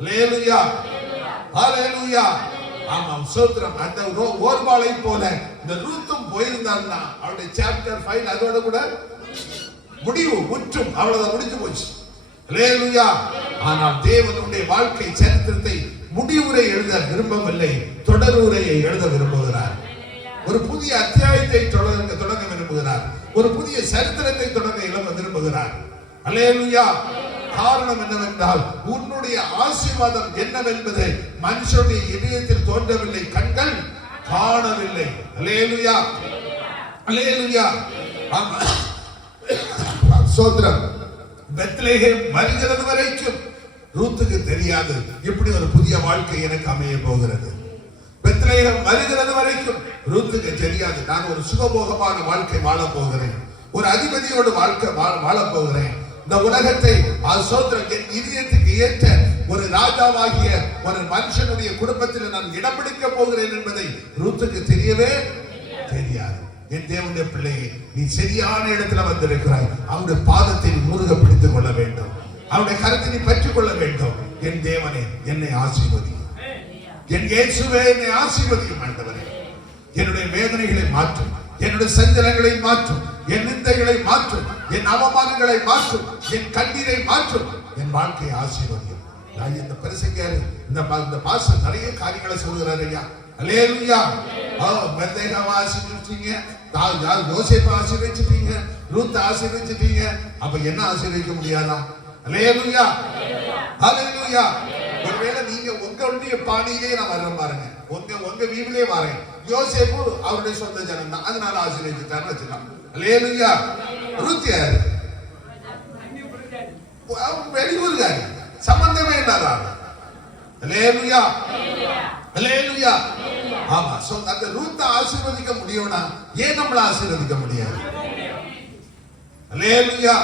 அல்லேலூயா, ஹalleluya. ஆமாம், ஸ்தோத்திரம். அந்த ஓர்பாளை போல இந்த ரூத்தும் போயிருந்தான்னா அவருடைய சாப்டர் 5 அதோட கூட முடிவு முற்றும் அவ்வளவுதான், முடிஞ்சு போச்சு. அல்லேலூயா. ஆனால் தேவனுடைய வாழ்க்கை சரித்திரத்தை முடிவுரை எழுத விரும்பவில்லை, தொடருரையை எழுத விரும்புகிறார். ஒரு புதிய அத்தியாயத்தை தொடங்க விரும்புகிறார். ஒரு புதிய சரித்திரத்தை தொடங்க விரும்புகிறார். அல்லேலூயா. காரணம் என்னவென்றால் உன்னுடைய ஆசீர்வாதம் என்னவென்பது மனுஷனுடைய இதயத்தில் தோன்றவில்லை, கண்கள் காணவில்லை. அல்லேலூயா, அல்லேலூயா. சோத்திரம். பெத்லகேம் வருகிறது வரைக்கும் ரூத்துக்கு தெரியாது இப்படி ஒரு புதிய வாழ்க்கை எனக்கு அமைய போகிறது. பெத்லகேம் வருகிறது வரைக்கும் ரூத்துக்கு தெரியாது நான் ஒரு சுகபோகமான வாழ்க்கை வாழ போகிறேன், ஒரு அதிபதியோடு வாழ்க்கை வாழ போகிறேன். இந்த உலகத்தை சோத்திரம் என் இதயத்துக்கு ஏற்ற ஒரு ராஜாவாகிய ஒரு மனுஷனுடைய குடும்பத்தில் நான் இடம் பிடிக்க போகிறேன் என்பதை ரூத்துக்கு தெரியவே தெரியாது. என் தேவனுடைய பிள்ளையை, நீ சரியான இடத்துல வந்திருக்கிறாய். அவருடைய பாதத்தை முருக பிடித்துக் கொள்ள வேண்டும், அவருடைய கரத்தை நீ பெற்றுக் கொள்ள வேண்டும். என் தேவனே என்னை ஆசீர்வதி, என் இயேசுவே என்னை ஆசீர்வதியும் ஆண்டவரே. என்னுடைய வேதனைகளை மாற்றும், என்னுடைய சஞ்சலங்களை மாற்றும், என் நிந்தைகளை மாற்றும், என் அவமானங்களை மாற்றும், என் கண்ணீரை மாற்றும், என் வாழ்க்கையை ஆசீர்வதியும். இந்த பிரசங்கர் இந்த பாஸ்டர் நிறைய காரியங்களை சொல்கிறார் ஐயா. அல்லேலூயா. பெத்லகேம் ஆசீர்வதிச்சீங்க, யோசேப்பை ஆசீர்வதிச்சிட்டீங்க, ரூத் ஆசீர்வதிச்சிட்டீங்க, அப்ப என்ன ஆசீர்வதிக்க முடியாதா? அல்லேலூயா, அல்லேலூயா. ஒருவேளை நீங்க உங்களுடைய பாணியிலே நான் வர்றேன் பாருங்க, உங்க வீட்டிலே வரேன். யோசேப்பு அவருடைய சொந்த ஜனம் தான், அதனால ஆசீர்வதிச்சிட்டாருன்னு வச்சுக்கலாம். அல்லேலூயா. ரூத் யாரு? வெளியூர்காரி, சம்பந்தமே இல்லாத. அல்லேலூயா, அல்லேலூயா. ஆமா, அந்த ரூத்தை ஆசீர்வதிக்க முடியும்னா ஏன் நம்மள ஆசீர்வதிக்க முடியாது? அல்லேலூயா.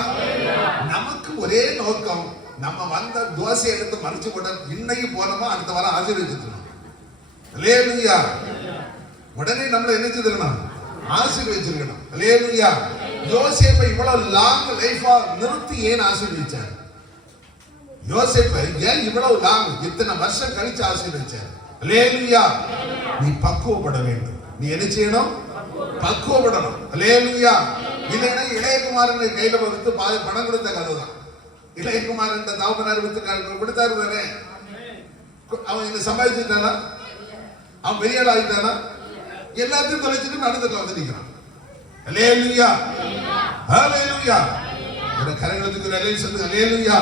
நமக்கு ஒரே நோக்கம், நம்ம வந்த தோசை எடுத்து மறைச்சு போட இன்னைக்கு போனோமா அடுத்த வாரம் ஆசீர்வதிச்சிடணும். அல்லேலூயா. உடனே நம்மள என்ன செய்திருக்கணும்? ஆசீர்வதிச்சிருக்கணும். அல்லேலூயா. யோசேப்பை இவ்வளவு லாங் லைஃபா நிறுத்தி ஏன் ஆசீர்வதிச்சார்? யோசேப்பை ஏன் இவ்வளவு லாங் இத்தனை வருஷம் கழிச்சு ஆசீர்வதிச்சார்? அல்லேலூயா. நீ பக்குவப்பட வேண்டும். நீ என்ன செய்யணும்? பக்குவப்படணும். அல்லேலூயா. இல்லைன்னா இளையகுமாரன் கையில வித்து பணம் கொடுத்த கதை தான். இளையகுமாரன் தகப்பனார் வித்து கொடுத்தாரு தானே, அவன் இங்க சம்பாதிச்சுட்டானா? அவன் பெரிய ஆள் ஆகிட்டானா? எல்லாத்தையும் தொலைச்சிட்டு நடந்துட்டு வந்து நிற்கிறான். அல்லேலூயா, அல்லேலூயா. உன்னுடைய கரங்களுக்கு நிலையில் சொல்லு. அல்லேலூயா.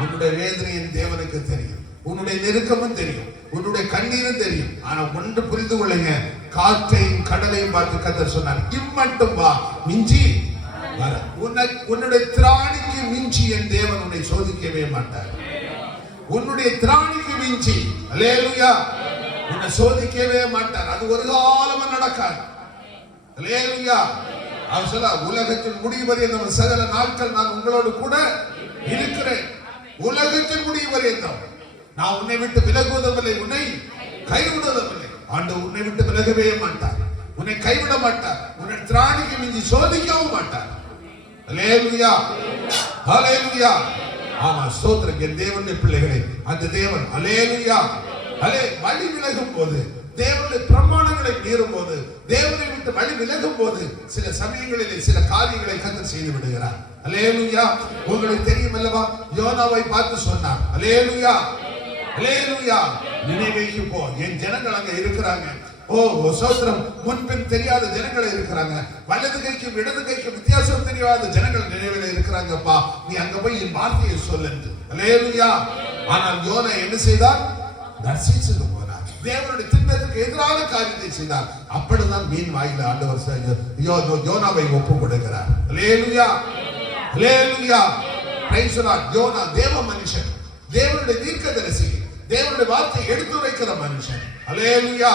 உன்னுடைய வேதனை என் தேவனுக்கு தெரியும், உன்னுடைய நெருக்கமும் தெரியும், உன்னுடைய கண்ணீரும் தெரியும். ஆனா ஒன்று புரிந்து கொள்ளுங்க, காற்றையும் கடலையும் பார்த்து கர்த்தர் சொன்னார், இம்மட்டும் வா, மிஞ்சி வர. உன்னுடைய திராணிக்கு மிஞ்சி என் தேவன் உன்னை சோதிக்கவே மாட்டார். உன்னுடைய திராணிக்கு மிஞ்சி, அல்லேலூயா, உன்னை சோதிக்கவே மாட்டார். அது ஒரு காலமும் நடக்காது. அல்லேலூயா. அவர் சொல்ல, உலகத்தில் முடிவரை நம்ம சகல நாட்கள் நான் உங்களோடு கூட இருக்கிறேன். உலகத்தில் முடிவரை நான் உன்னை விட்டு விலகுவதில்லை, உன்னை கைவிடுவதில்லை. ஆண்டவர் உன்னை விட்டு விலகவே மாட்டார், உன்னை கைவிட மாட்டார், உன்னை திராணிக்கு மிஞ்சி சோதிக்கவும் மாட்டார். அல்லேலூயா, அல்லேலூயா. ஆமா, ஸ்தோத்திரம். என் தேவனுடைய பிள்ளைகளே, அந்த தேவன் அல்லேலூயா வழி விலகும் போது, தேவனுடைய பிரமாணங்களை மீறும் போது, தேவனை விட்டு வழி விலகும் போது, சில சமயங்களிலே சில காரியங்களை கர்த்தர் செய்து விடுகிறார். அல்லேலூயா. உங்களுக்கு தெரியும் அல்லவா, யோனாவை பார்த்து சொன்னார், அல்லேலூயா அல்லேலூயா, நினைவேக்கு போ, என் ஜனங்கள் அங்க இருக்கிறாங்க. ஓ சோத்திரம், முன்பின் தெரியாத ஜனங்கள் இருக்கிறாங்க, வலது கைக்கும் இடது கைக்கும் வித்தியாசம் தெரியாத ஜனங்கள் நினைவில் இருக்கிறாங்கப்பா, நீ அங்க போய் என் வார்த்தையை சொல்லு. அல்லேலூயா. ஆனால் யோனா என்ன செய்தார்? தரிசித்து போனார், தேவனுடைய திட்டத்துக்கு எதிரான காரியத்தை செய்தார். அப்படிதான் மீன் வாயில ஆண்டவர் யோனாவை ஒப்பு கொடுக்கிறார். அல்லேலூயா அல்லேலூயா. Praise the Lord. யோனா தேவ மனுஷன், தேவனுடைய தீர்க்கதரிசி, தேவனுடைய வார்த்தையை எடுத்துரைக்கிற மனுஷன். அல்லேலூயா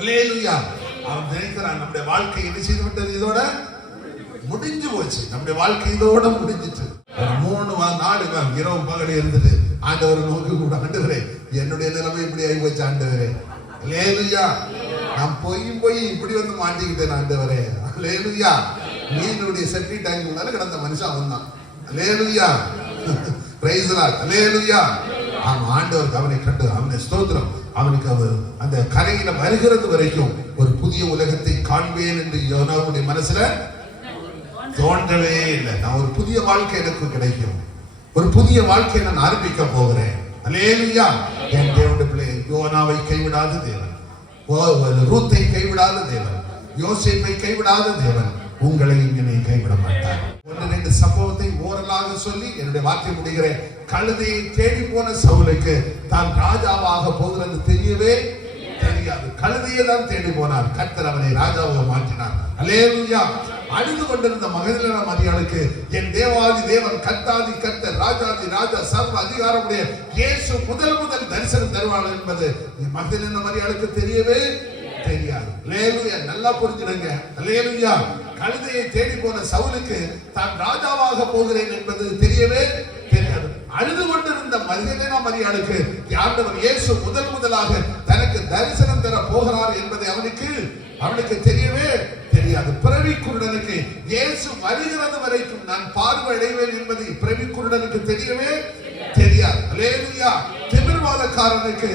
அல்லேலூயா. அவன் நினைக்கிறான், நம்முடைய வாழ்க்கை என்ன செய்து விட்டது, இதோட முடிஞ்சு போச்சு, நம்முடைய வாழ்க்கை இதோட முடிஞ்சிச்சு. 3 நாடு இரவு பகல் இருந்தது. ஆண்டவர் நோக்கி கூட, ஆண்டவரே என்னுடைய நிலைமை இப்படி ஆகி போச்சு ஆண்டவரே. அல்லேலூயா. நான் போய் இப்படி வந்து மாட்டிக்கிட்டேன் ஆண்டவரே. அல்லேலூயா. மீனுடைய செப்டி டேங்க் முன்னால கிடந்த மனுஷன் அவன் தான். அல்லேலூயா. Praise the Lord. அல்லேலூயா. ஆண்டவர் அவனை கண்டு, அவனை ஸ்தோத்திரம், அவனுக்கு அவர் அந்த கரையில வருகிறது வரைக்கும் ஒரு புதிய உலகத்தை காண்பேன் என்று யோனாவுடைய மனசுல தோன்றவே இல்லை. நான் ஒரு புதிய வாழ்க்கை எனக்கு கிடைக்கும், ஒரு புதிய வாழ்க்கையை நான் ஆரம்பிக்க போகிறேன். அல்லேலூயா. என் தேவனுடைய பிள்ளை, யோனாவை கைவிடாத தேவன், ரூத்தை கைவிடாத தேவன், யோசேப்பை கைவிடாத தேவன் உங்களையும் என்னை கைவிட மாட்டார். 1-2 சம்பவத்தை ஓரலாக சொல்லி என்னுடைய வார்த்தை முடிகிறேன். கழுதையை தேடி போன சவுலுக்கு தான் ராஜாவாக போகிறது தெரியவே தெரியாது. கழுதையை தான் தேடி போனார், கர்த்தர் அவனை ராஜாவாக மாற்றினார். அல்லேலூயா. அழுது கொண்டிருந்த மகதலேனா மரியாளுக்கு என் தேவாதி தேவன், கர்த்தாதி கர்த்தர், ராஜாதி ராஜா, சர்வ அதிகாரமுடைய இயேசு முதல் தரிசனம் தருவார் என்பது மகதலேனா மரியாளுக்கு தெரியவே தெரியாது. அல்லேலூயா. நல்லா புரிஞ்சுடுங்க. அல்லேலூயா. கழுதையை தேடி போன சவுலுக்கு தான் ராஜாவாக போகிறேன் என்பது தெரியவே தெரியாது. அழுது கொண்டிருந்த மகதலேனா மரியாளுக்கு ஆண்டவர் இயேசு முதலாக தனக்கு தரிசனம் தர போகிறார் என்பதை அவனுக்கு தெரியவே தெரியாது. பிறவி குருடனுக்கு இயேசு வருகிறது வரைக்கும் நான் பார்வை அடைவேன் என்பது பிறவி குருடனுக்கு தெரியவே தெரியாது. அல்லேலூயா. திமிர்வாதக்காரனுக்கு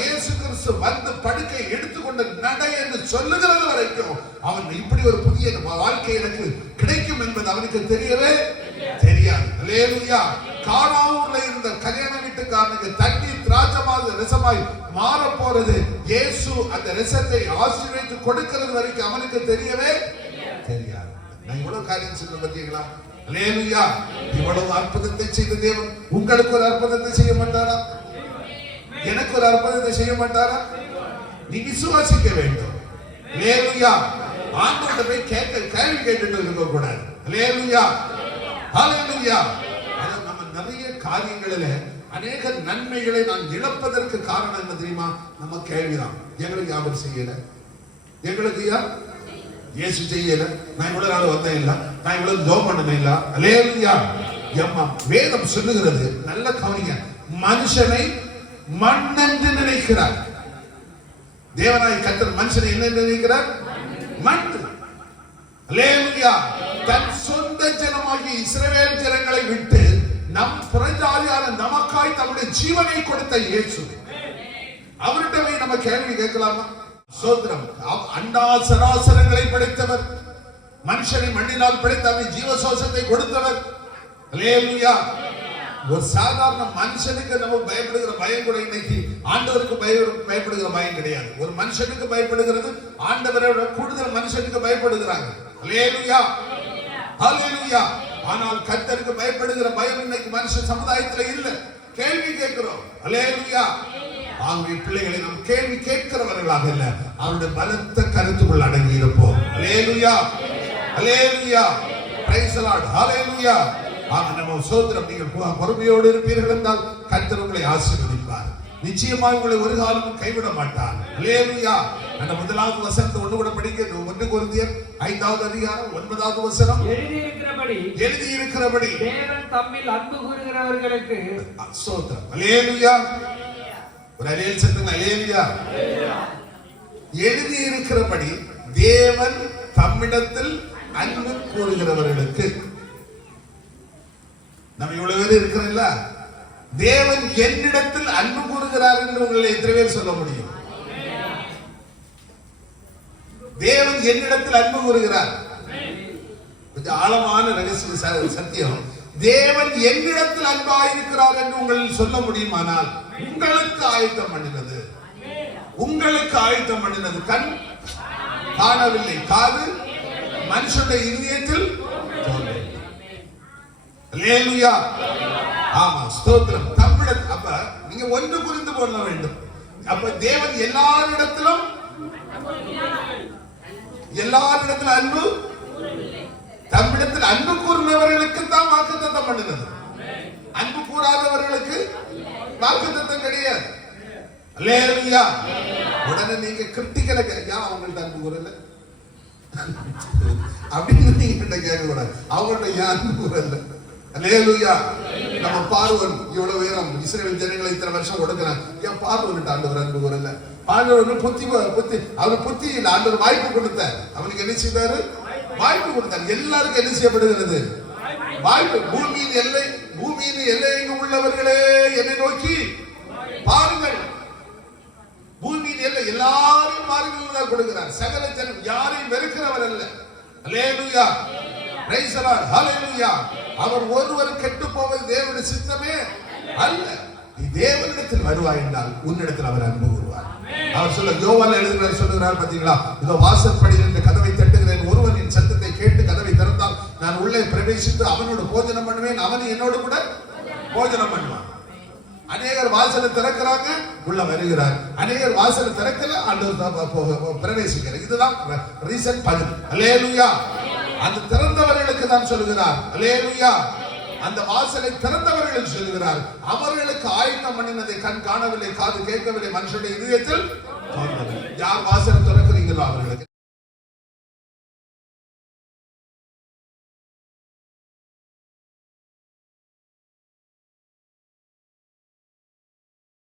இயேசு கிறிஸ்து வந்து படுக்கை எடுத்துக்கொண்டு நடை என்று சொல்லுகிறது வரைக்கும் அவன் இப்படி ஒரு புதிய வாழ்க்கை எனக்கு கிடைக்கும் என்பது அவனுக்கு தெரியவே தெரியாது. அல்லேலூயா. கானாவூர்ல இருந்த கல்யாண வீட்டுக்காரனுக்கு தண்ணீர் திராட்சமாக ரசமாய் மாற போறது இயேசு அந்த ரசத்தை ஆசீர்வதித்து கொடுக்கிறது வரைக்கும் அவனுக்கு தெரியவே தெரியாது. நான் இவ்வளவு காரியம் சொல்ல பார்த்தீங்களா? அல்லேலூயா. இவ்வளவு அற்புதத்தை செய்த தேவன் உங்களுக்கு ஒரு அற்புதத்தை செய்ய மாட்டாரா? எனக்கு ஒரு அற்புதத்தை செய்ய மாட்டாரா? நீ விசுவாசிக்க வேண்டும். அல்லேலூயா. ஆண்டவர்கிட்ட போய் கேள்வி கேட்டுட்டு இருக்க கூடாது. அல்லேலூயா அல்லேலூயா. நம்ம நிறைய காரியங்களில அநேக நன்மைகளை நான் இழப்பதற்கு காரணம் என்ன தெரியுமா? நம்ம கேள்விதான். எங்களுக்கு யாரும் செய்யல, எங்களுக்கு இயேசு செய்யல, நான் இவ்வளவு நாள் வந்தேன் இல்ல, நான் இவ்வளவு ஜெபம் பண்ணவே இல்ல. அல்லேலூயா. வேதம் சொல்லுகிறது, நல்ல கவனிங்க, மனுஷனை மண் என்று நினைக்கிறார். தேவனாய் கர்த்தர் மனுஷனை என்ன நினைக்கிறார்? மண். அல்லேலூயா. தன் சொந்த ஜனமாகிய இஸ்ரவேல் ஜனங்களை விட்டு நம் புறஜாதியான நமக்காய் தம்முடைய ஜீவனை கொடுத்த இயேசு, அவரிடமே நம்ம கேள்வி கேட்கலாமா? சோதரம். அண்டா சராசரங்களை படைத்தவர், மனுஷனை மண்ணினால் படைத்த அவன் ஜீவசோசத்தை கொடுத்தவர். அல்லேலூயா. ஒரு சாதாரண மனுஷனுக்கு நம்ம பயப்படுகிற பயம் கூட இன்னைக்கு ஆண்டவருக்கு பயப்படுகிற பயம் கிடையாது. ஒரு மனுஷனுக்கு பயப்படுகிறது ஆண்டவரை விட கூடுதல் மனுஷனுக்கு பயப்படுகிறாங்க. அல்லேலூயா அல்லேலூயா. ஆனால் கர்த்தருக்கு பயப்படுகிற பயம் இன்னைக்கு மனுஷ சமுதாயத்துல இல்ல. கேள்வி கேட்கிறோம். அல்லேலூயா. ஆகிய பிள்ளைகளை நாம் கேள்வி கேட்கிறவர்களாக இல்ல, அவருடைய பலத்த கருத்துக்குள் அடங்கி இருப்போம். அல்லேலூயா அல்லேலூயா. Praise the Lord. அல்லேலூயா. நம்ம சோதரம், நீங்கள் பொறுமையோடு இருப்பீர்கள் என்றால் கர்த்தர் உங்களை ஆசீர்வதிப்பார். நிச்சயமாக உங்களை ஒரு காலமும் கைவிட மாட்டார். அல்லேலூயா. அந்த முதலாவது வசனத்தை ஒன்று கூட படிக்க, 1 கொரிந்தியர் 5வது அதிகாரம் 9வது வசனம். எழுதியிருக்கிறபடி தேவன் தம்மில் அன்பு கூறுகிறவர்களுக்கு ஸ்தோத்திரம். அல்லேலூயா. ஒரு அல்லேலூயா சொல்லுங்க. அல்லேலூயா. எழுதியிருக்கிறபடி தேவன் தம்மிடத்தில் அன்பு கூறுகிறவர்களுக்கு. நம்ம இவ்வளவு பேர் இருக்கிறோம்ல, தேவன் என்னிடத்தில் அன்பு கூறுகிறார் என்று உங்களை எத்தனை பேர் சொல்ல முடியும்? தேவன் என்னிடத்தில் அன்பு கூறுகிறார். கொஞ்சம் ஆழமான ரகசிய சத்தியம். தேவன் என்னிடத்தில் அன்பாயிருக்கிறார் என்று உங்களில் சொல்ல முடியுமானால் உங்களுக்கு ஆயத்தம் பண்ணினது, உங்களுக்கு ஆயத்தம் பண்ணினது கண் காணவில்லை, காது மனுஷனுடைய இதயத்தில் தோன்றியது. அல்லேலூயா. ஆமா, ஸ்தோத்திரம். தமிழர் அப்ப நீங்க ஒன்று புரிந்து கொள்ள வேண்டும். அப்ப தேவன் எல்லாரிடத்திலும் அன்பு, தம்மிடத்தில் அன்பு கூறுனவர்களுக்கு தான் வாக்குத்தத்தம் பண்ணினது. அன்பு கூறாதவர்களுக்கு வாக்குத்தத்தம் கிடையாது. அல்லேலூயா. உடனே நீங்க கிரிட்டிக்கலை ஏன் அவங்கள்ட்ட அன்பு கூறல அப்படின்னு நீங்க கேட்க கூடாது. அவங்கள்ட்ட ஏன் அன்பு கூறல? அல்லேலூயா. நம்ம பார்வன் இவ்வளவு உயரம் இஸ்ரவேல் ஜனங்களை இத்தனை வருஷம் கொடுக்கிறான், ஏன் பார்வன்ட்ட ஆண்டவர் அன்பு கூறல? பார்வன் புத்தி அவர் புத்தி ஆண்டவர் வாய்ப்பு கொடுத்தார். அவனுக்கு என்ன செய்தாரு? வாய்ப்பு கொடுத்தார். எல்லாருக்கும் என்ன செய்யப்படுகிறது? வாய்ப்பு. பூமியின் எல்லை எங்கு உள்ளவர்களே என்னை நோக்கி பாருங்கள். பூமியின் எல்லை எல்லாரும் பாருங்கள் கொடுக்கிறார். சகல ஜனம், யாரையும் வெறுக்கிறவர் அல்ல. அல்லேலூயா. Praise the Lord. ஹalleluya. அவர் ஒருவர் கெட்டு போவது தேவனுடைய சித்தமே அல்ல. நீ தேவனிடத்தில் வருவாய் என்றால் உன்னிடத்தில் அவர் அன்பு கூறுவார். அவர் சொல்ல யோவான் எழுதுகிறார், சொல்லுகிறார் பாத்தீங்களா, இதோ வாசற்படியில் இந்த கதவை தட்டுகிறேன், ஒருவன் என் சத்தத்தை கேட்டு கதவை திறந்தால் நான் உள்ளே பிரவேசித்து அவனோடு போஜனம் பண்ணுவேன், அவன் என்னோடு கூட போஜனம் பண்ணுவான். அநேகர் வாசலை திறக்கிறாங்க, உள்ள வருகிறார். அநேகர் வாசலை திறக்கல, ஆண்டவர் பிரவேசிக்கிறார். இதுதான் ரீசன் பதில். அல்லேலூயா. அந்த திறந்தவர்களுக்கு தான் சொல்லுகிறார். அல்லேலூயா. அந்த வாசலை திறந்தவர்களுக்கு சொல்லுகிறார், அவர்களுக்கு ஆயத்தம் பண்ணினதை கண் காணவில்லை, காது கேட்கவில்லை, மனுஷனுடைய இதயத்தில் தோன்றவில்லை. யார் வாசல்